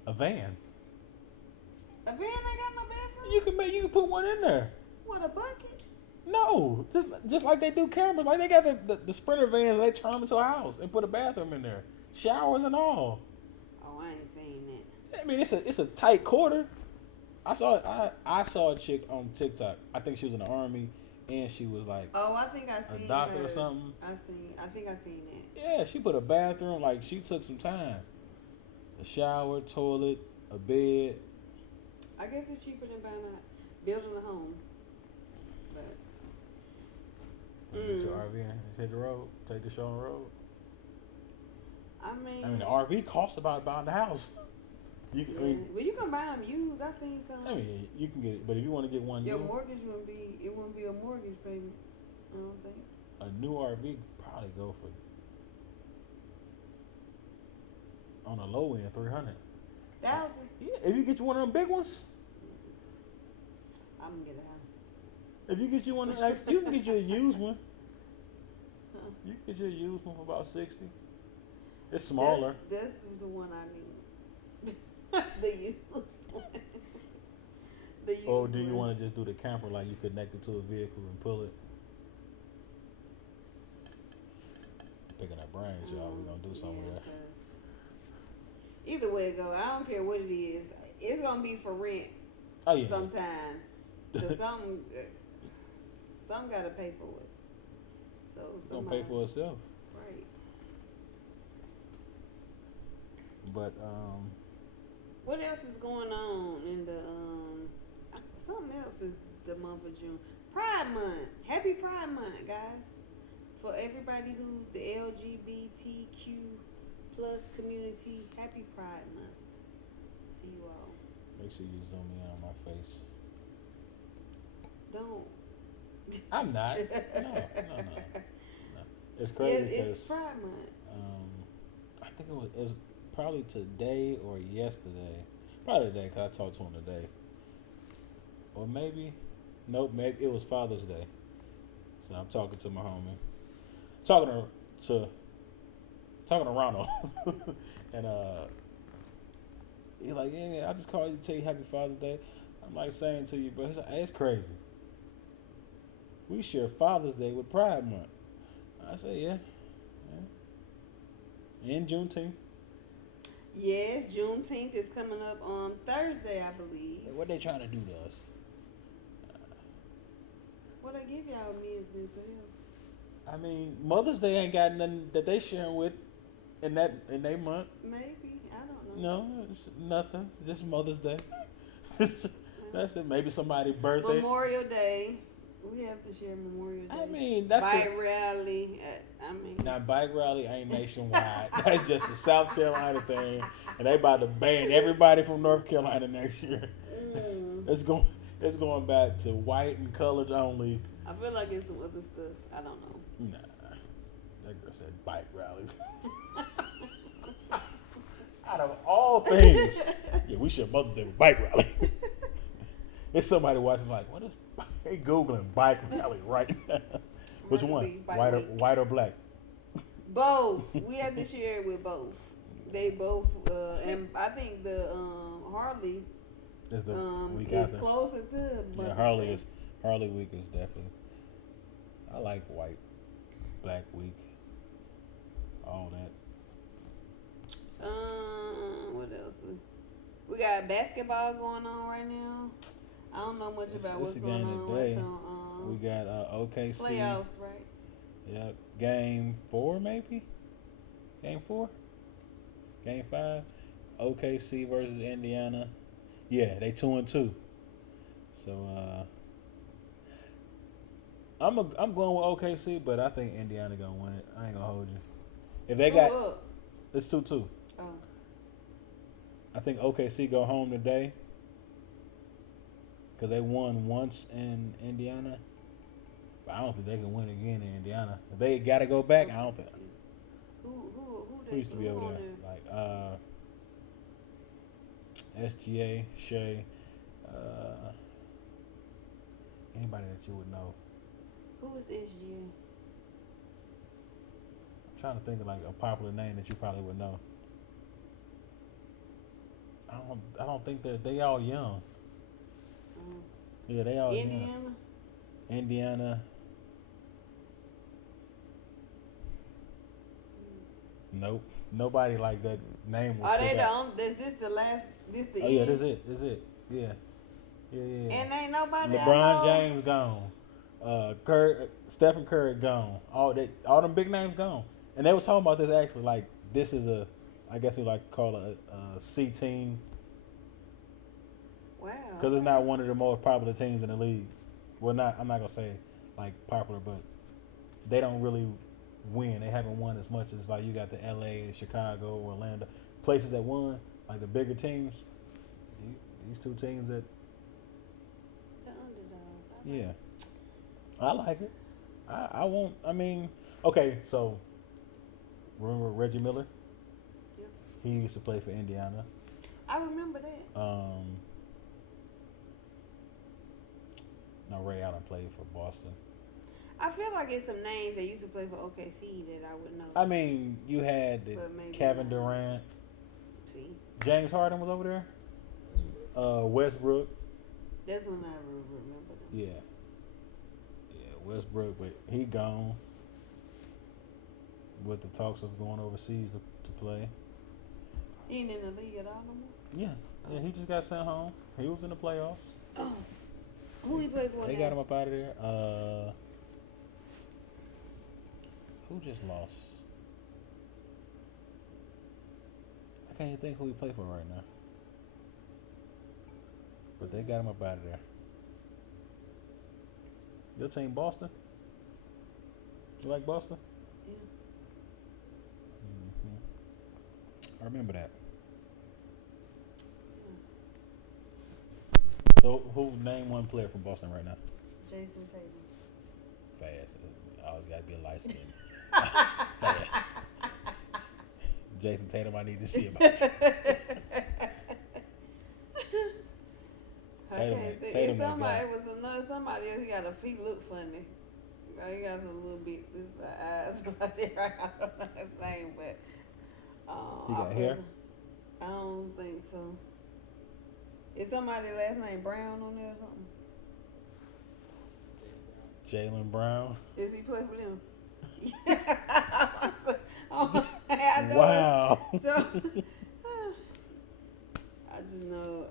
a van. A van ain't got no bathroom. You can put one in there. What, a bucket? No, just like they do cameras, like they got the Sprinter vans, they turn them into a house and put a bathroom in there, showers and all. Oh, I ain't seen that. I mean, it's a tight quarter. I saw a chick on TikTok. I think she was in the army, and she was like Oh, I think I a seen doctor her. or something. I think I seen that. Yeah, she put a bathroom. Like she took some time. A shower, toilet, a bed. I guess it's cheaper than building a home. But Get your RV and hit the road. Take the show on the road. I I mean, mean, the RV costs about buying the house. You, yeah. I mean, Well, you can buy them used. I seen some. I mean, you can get it, but if you want to get one Your new, mortgage wouldn't be. It wouldn't be a mortgage payment. I don't think. a new RV could probably go for on the low end 300. 1,000. Yeah, if you get you one of them big ones, I'm gonna get a house. if you get you one, like you can get you a used one. Huh. You can get you a used one for about 60. It's smaller. That's the one I need. The used one. The used Or do you one. want to just do the camper like you connect it to a vehicle and pull it? Picking up brains, y'all. We're gonna do something Yeah, with 'cause either way it go, I don't care what it is. It's gonna be for rent that. Oh yeah. sometimes. Cause some gotta pay for it. So It's gonna pay for itself. Right. But What else is going on in the something else is the month of June. Pride Month. Happy Pride Month, guys. For everybody who the LGBTQ plus community, happy Pride Month to you all. make sure you zoom in on my face. Don't. I'm not. No. It's crazy because It's Pride Month. I think it was probably today or yesterday. Probably today because I talked to him today. Or maybe, nope, maybe it was Father's Day. So I'm talking to my homie, talking to Ronald, and he's like, yeah, I just called you to tell you Happy Father's Day. I'm like saying to you, bro, he's like, hey, it's crazy. We share Father's Day with Pride Month. I say, yeah. And Juneteenth. Yes, Juneteenth is coming up on Thursday, I believe. What they trying to do to us? What I give y'all men's mental health? I mean, Mother's Day ain't got nothing that they sharing with in their month. Maybe, I don't know. No, it's nothing. Just Mother's Day. That's it. Maybe somebody's birthday. Memorial Day. We have to share Memorial Day. I mean, that's bike it. rally. Now, bike rally ain't nationwide. That's just a South Carolina thing, and they about to ban everybody from North Carolina next year. It's going back to white and colored only. I feel like it's some other stuff. I don't know. Nah, that girl said bike rally. Out of all things, yeah, we should Mother's Day with bike rally. There's somebody watching like, what is? They googling bike rally right now. Which one? White or black? Both. We have to share it with both. They both, and I think the Harley Is the week is after. closer to. Yeah, Harley week is definitely. I like white, black week, all that. What else? We got basketball going on right now. I don't know much about what's going on. Today. We got OKC. Playoffs, right? Yep. Game 4, maybe? Game 4? Game 5? OKC versus Indiana. Yeah, they 2-2. So, I'm going with OKC, but I think Indiana gonna win it. I ain't gonna hold you. If they Who got up? it's 2-2. Oh. I think OKC go home today because they won once in Indiana. But I don't think they can win again in Indiana. If they got to go back, I don't think. Who Used to be over there? Like SGA, Shea, anybody that you would know. Who was SGA? I'm trying to think of like a popular name that you probably would know. I don't think that they all young. Yeah, they all Indiana? young. Indiana. Nope. Nobody like that name was. Are they the is this the last? This the Oh end? yeah, this it. Yeah. Yeah. And ain't nobody. LeBron James gone. Stephen Curry gone. All them big names gone. And they was talking about this actually. Like this is I guess we like to call it a C team. Wow. Because it's not one of the most popular teams in the league. Well, I'm not gonna say like popular, but they don't really win. They haven't won as much as like you got the LA, Chicago, Orlando, places that won, like the bigger teams. These two teams that. The underdogs. Yeah, I like it. I won't. I mean, okay. So remember Reggie Miller? Yep. He used to play for Indiana. I remember that. No, Ray Allen played for Boston. I feel like it's some names that used to play for OKC that I would know. I mean, you had Kevin Durant. See, James Harden was over there. Westbrook. that's when I remember them. Yeah, Westbrook, but he gone. With the talks of going overseas to play. He ain't in the league at all no more? Yeah, he just got sent home. He was in the playoffs. Who he played for? They now? got him up out of there. Who just lost? I can't even think who he played for right now. But they got him up out of there. Your team, Boston? You like Boston? Yeah. I remember that. So, who name one player from Boston right now? Jason Tatum. Fast. Always got to be a light skin. Fast. Jason Tatum, I need to see about you. Tatum somebody else. He got a feet look funny. He got a little bit. This eyes like that. Right? I don't know his name, but he got hair. I don't think so. Is somebody last name Brown on there or something? Jaylen Brown. Does he play for them? Wow. So I just know.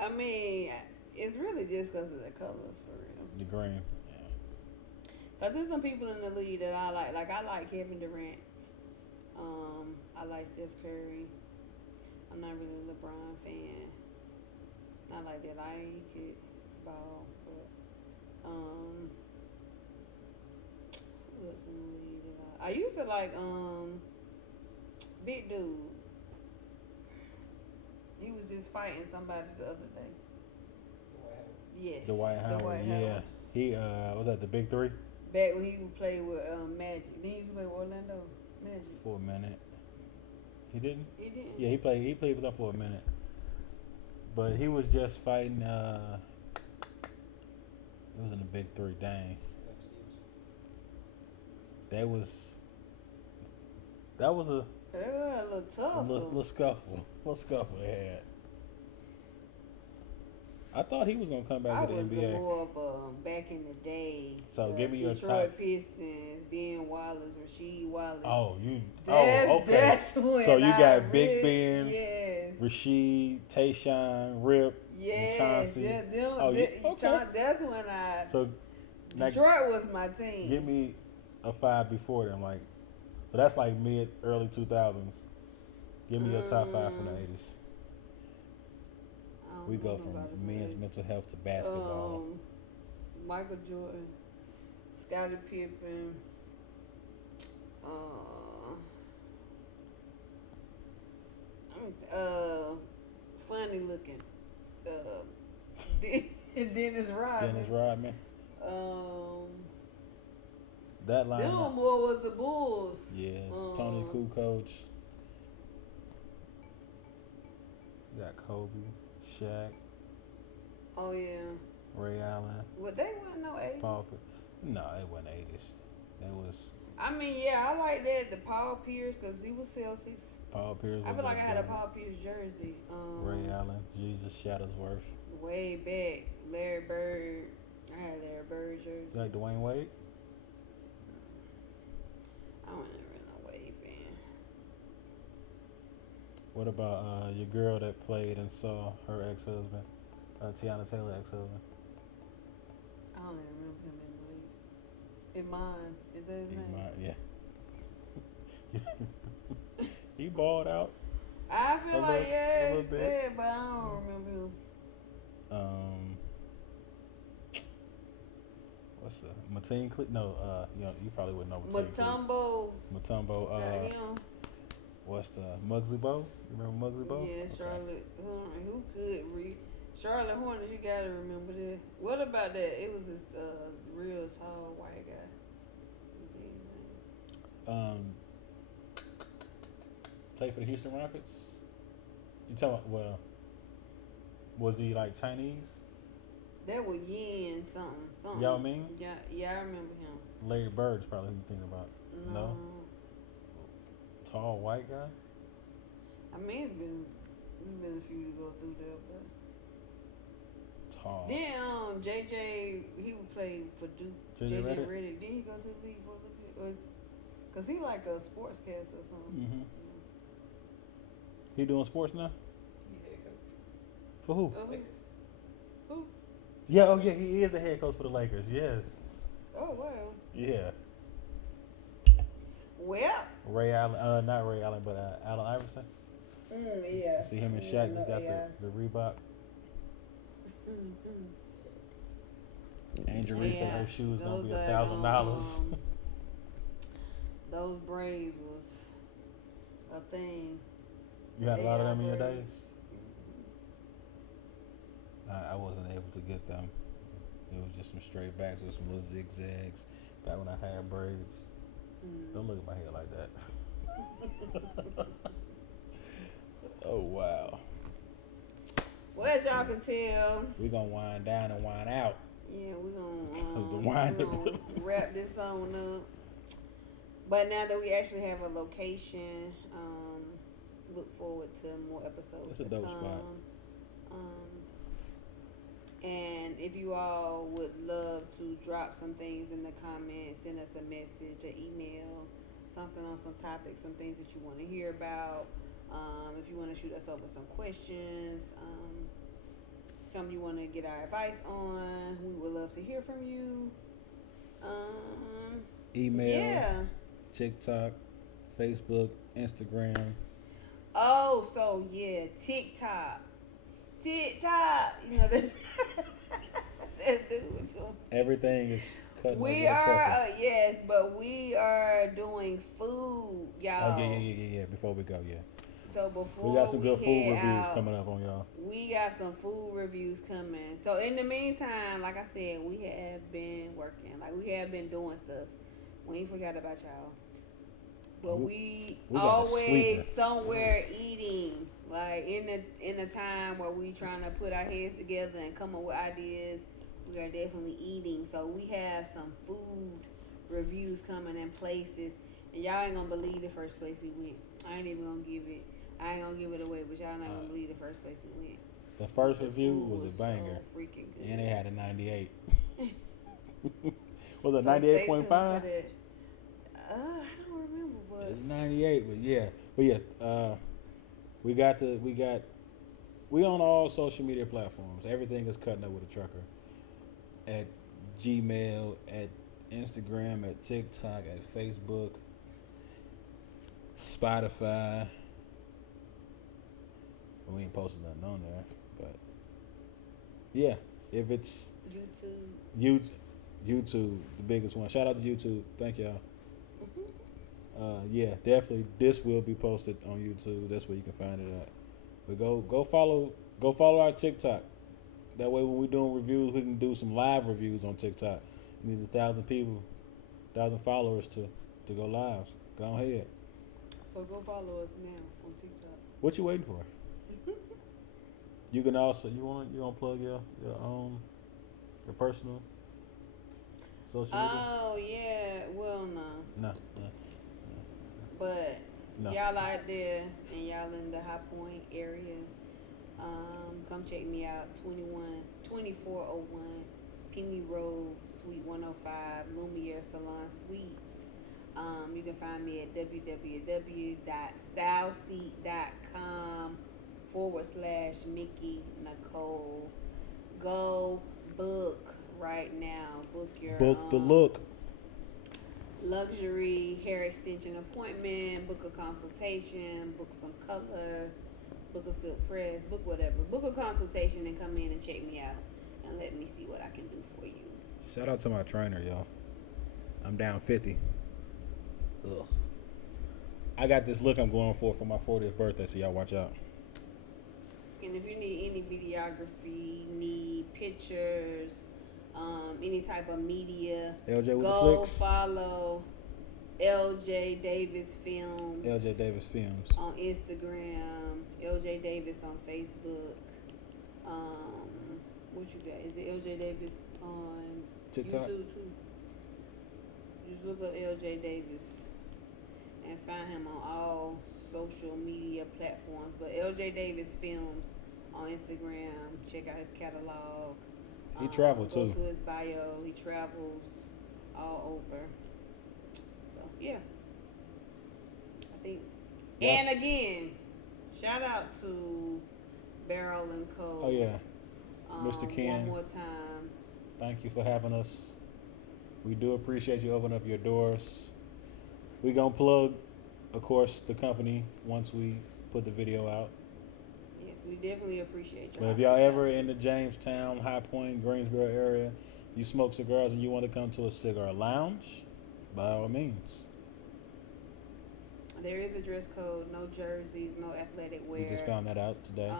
I mean, it's really just because of the colors for real. The green. Yeah. Cause there's some people in the league that I like. Like I like Kevin Durant. I like Steph Curry. I'm not really a LeBron fan. Not like that. I could ball, but who else in the league that I used to like big dude. He was just fighting somebody the other day. Yes. Dwight Howard. Yeah. He was that the big three? Back when he would play with Magic. Then he used to play with Orlando Magic. For a minute. He didn't? He didn't? Yeah, he played with them for a minute. But he was just fighting it was in the big three, dang. That was a little tough. little scuffle they had. I thought he was gonna come back to the NBA. More of back in the day. So give me your Detroit top. Pistons, Ben Wallace, Rasheed Wallace. Okay. That's when so you got really, Big Ben, yes. Rasheed, Tayshaun, Rip, and Chauncey. That's when So Detroit was my team. Give me a 5 before them, like so that's like early 2000s. Give me your top 5 from the 80s. We go from men's mental health to basketball. Michael Jordan, Scottie Pippen. Uh, funny looking. Dennis Rodman. Dennis Rodman. Um, That line. More was the Bulls. Yeah. Tony Kukoc. You got Kobe, Shaq. Oh yeah. Ray Allen. Well, they wasn't no 80s. Paul. No, it wasn't 80s. It was. I mean, yeah, I like that the Paul Pierce because he was Celtics. Paul Pierce. I feel like I had a Paul Pierce jersey. Ray Allen, Jesus Shuttlesworth. Way back, Larry Bird. I had Larry Bird jersey. You like Dwayne Wade? I wasn't really no Wade fan. What about your girl that played and saw her ex-husband, Tiana Taylor ex-husband? I don't even remember him in the league. Iman, is that his name? Yeah. He balled out. I feel like yes, but I don't remember him. What's the Mateen No, you probably wouldn't know Mateen. Mutombo. Him. What's the Muggsy Bogues? You remember Muggsy Bogues? Yeah, Okay. Charlotte. Who could read? Charlotte Hornets, you gotta remember that. What about that? It was this real tall white guy. Played for the Houston Rockets. You talking about, well, was he like Chinese? That was Yin something. Yao Ming? Yeah, I remember him. Larry Bird's probably who you thinking about. No? Tall white guy? I mean, it's been a few to go through there, but tall. then JJ, he would play for Duke. JJ Redick. Did he go to the league for a little bit? Cause he like a sportscast or something. Mm-hmm. He doing sports now? Yeah, coach. For who? Who? Yeah, oh yeah, he is the head coach for the Lakers. Yes. Oh wow. Yeah. Well. Ray Allen, not Ray Allen, but Allen Iverson. Yeah. See him and Shaq just got the Reebok. Angel Reese said her shoes gonna be $1,000. Those braids was a thing. You had a lot of them in your days? I wasn't able to get them. It was just some straight backs with some little zigzags back when I had braids. Don't look at my hair like that. Oh, wow. Well, as y'all can tell, we're going to wind down and wind out. Yeah, we're gonna wrap this on up. But now that we actually have a location, look forward to more episodes. It's a dope spot. And if you all would love to drop some things in the comments, send us a message, an email, something on some topics, some things that you want to hear about. If you want to shoot us over some questions, something you want to get our advice on, we would love to hear from you. Email, TikTok, Facebook, Instagram. Oh, so yeah, TikTok. You know this. That dude. Everything is cut. We are yes, but we are doing food, y'all. Oh yeah. Before we go, yeah. So before we got some good food reviews out, coming up on y'all. We got some food reviews coming. So in the meantime, like I said, we have been working. Like we have been doing stuff. We ain't forgot about y'all. But we always somewhere eating. Like in the time where we trying to put our heads together and come up with ideas, we are definitely eating. So we have some food reviews coming in places, and y'all ain't gonna believe the first place we went. I ain't gonna give it away, but y'all not gonna believe the first place we went. The first review was a banger, so freaking good. And they had a 98. Was it 98.5? I don't remember, but it's 98. But yeah. We on all social media platforms. Everything is Cutting Up with a Trucker. At Gmail, at Instagram, at TikTok, at Facebook, Spotify. We ain't posted nothing on there, but yeah, if it's YouTube, YouTube, the biggest one. Shout out to YouTube. Thank y'all. Yeah, definitely. This will be posted on YouTube. That's where you can find it at. But go follow our TikTok. That way, when we're doing reviews, we can do some live reviews on TikTok. You need 1,000 people, 1,000 followers to go live. Go ahead. So go follow us now on TikTok. What you waiting for? You can also you want to plug your personal social media? Oh yeah, well no. No. But No. y'all out there and y'all in the High Point area, come check me out. 2401 Penny Road, Suite 105, Lumiere Salon Suites. You can find me at www.styleseat.com/Mickey Nicole. Go book right now. Book your Book the look. luxury hair extension appointment, book a consultation, book some color, book a silk press, book whatever. Book a consultation and come in and check me out and let me see what I can do for you. Shout out to my trainer, y'all. I'm down 50. Ugh. I got this look I'm going for my 40th birthday, so y'all watch out. And if you need any videography, need pictures, any type of media, LJ with the go flicks. follow LJ Davis Films. LJ Davis Films. On Instagram, LJ Davis on Facebook. What you got? Is it LJ Davis on TikTok? YouTube too? Just look up LJ Davis and find him on all social media platforms. But LJ Davis Films on Instagram. Check out his catalog. He traveled Go too. to his bio. He travels all over. So yeah, I think. Yes. And again, shout out to Barrel and Co. Oh yeah, Mr. Ken. One more time. Thank you for having us. We do appreciate you opening up your doors. We gonna plug, of course, the company once we put the video out. Yes, we definitely appreciate you. But if y'all ever in the Jamestown, High Point, Greensboro area, you smoke cigars and you want to come to a cigar lounge, by all means. There is a dress code, no jerseys, no athletic wear. We just found that out today.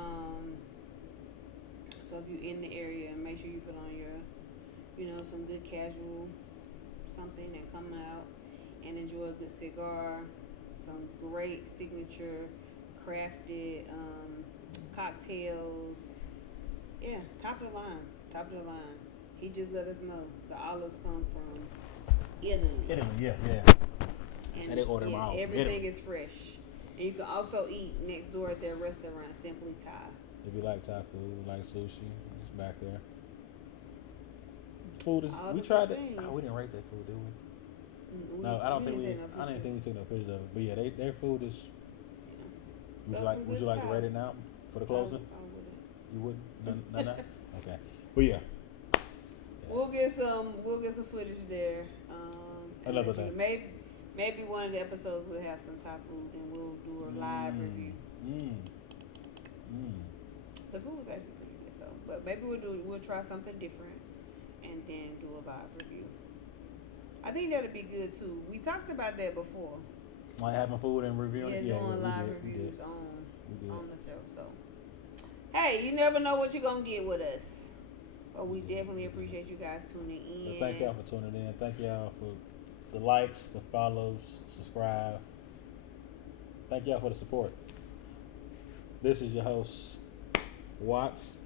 So if you're in the area, make sure you put on your, some good casual something and come out and enjoy a good cigar, some great signature crafted cocktails. Yeah, top of the line. He just let us know the olives come from Italy. Yeah. And Say they order my olives from everything Italy. is fresh. And you can also eat next door at their restaurant, Simply Thai. If you like Thai food, like sushi, it's back there. Food is. All We the tried good that. things. Oh, we didn't rate that food, did we? We- No, I don't think didn't we. take no I didn't think we pictures. took no pictures of it. But yeah, their food is. So Would some you good like to Thai. rate it now for the closing? I wouldn't. You wouldn't? None. Okay. But yeah. We'll get some footage there. And Another let you- day. Maybe one of the episodes will have some Thai food, and we'll do a live review. The food was actually pretty good though, but maybe we'll try something different, and then do a live review. I think that'll be good too. We talked about that before. Like having food and reviewing it? Yeah, doing live we reviews did. on the show. So, hey, you never know what you're gonna get with us, but we definitely appreciate you guys tuning in. But thank y'all for tuning in. Thank y'all for the likes, the follows, subscribe. Thank y'all for the support. This is your host, Watts.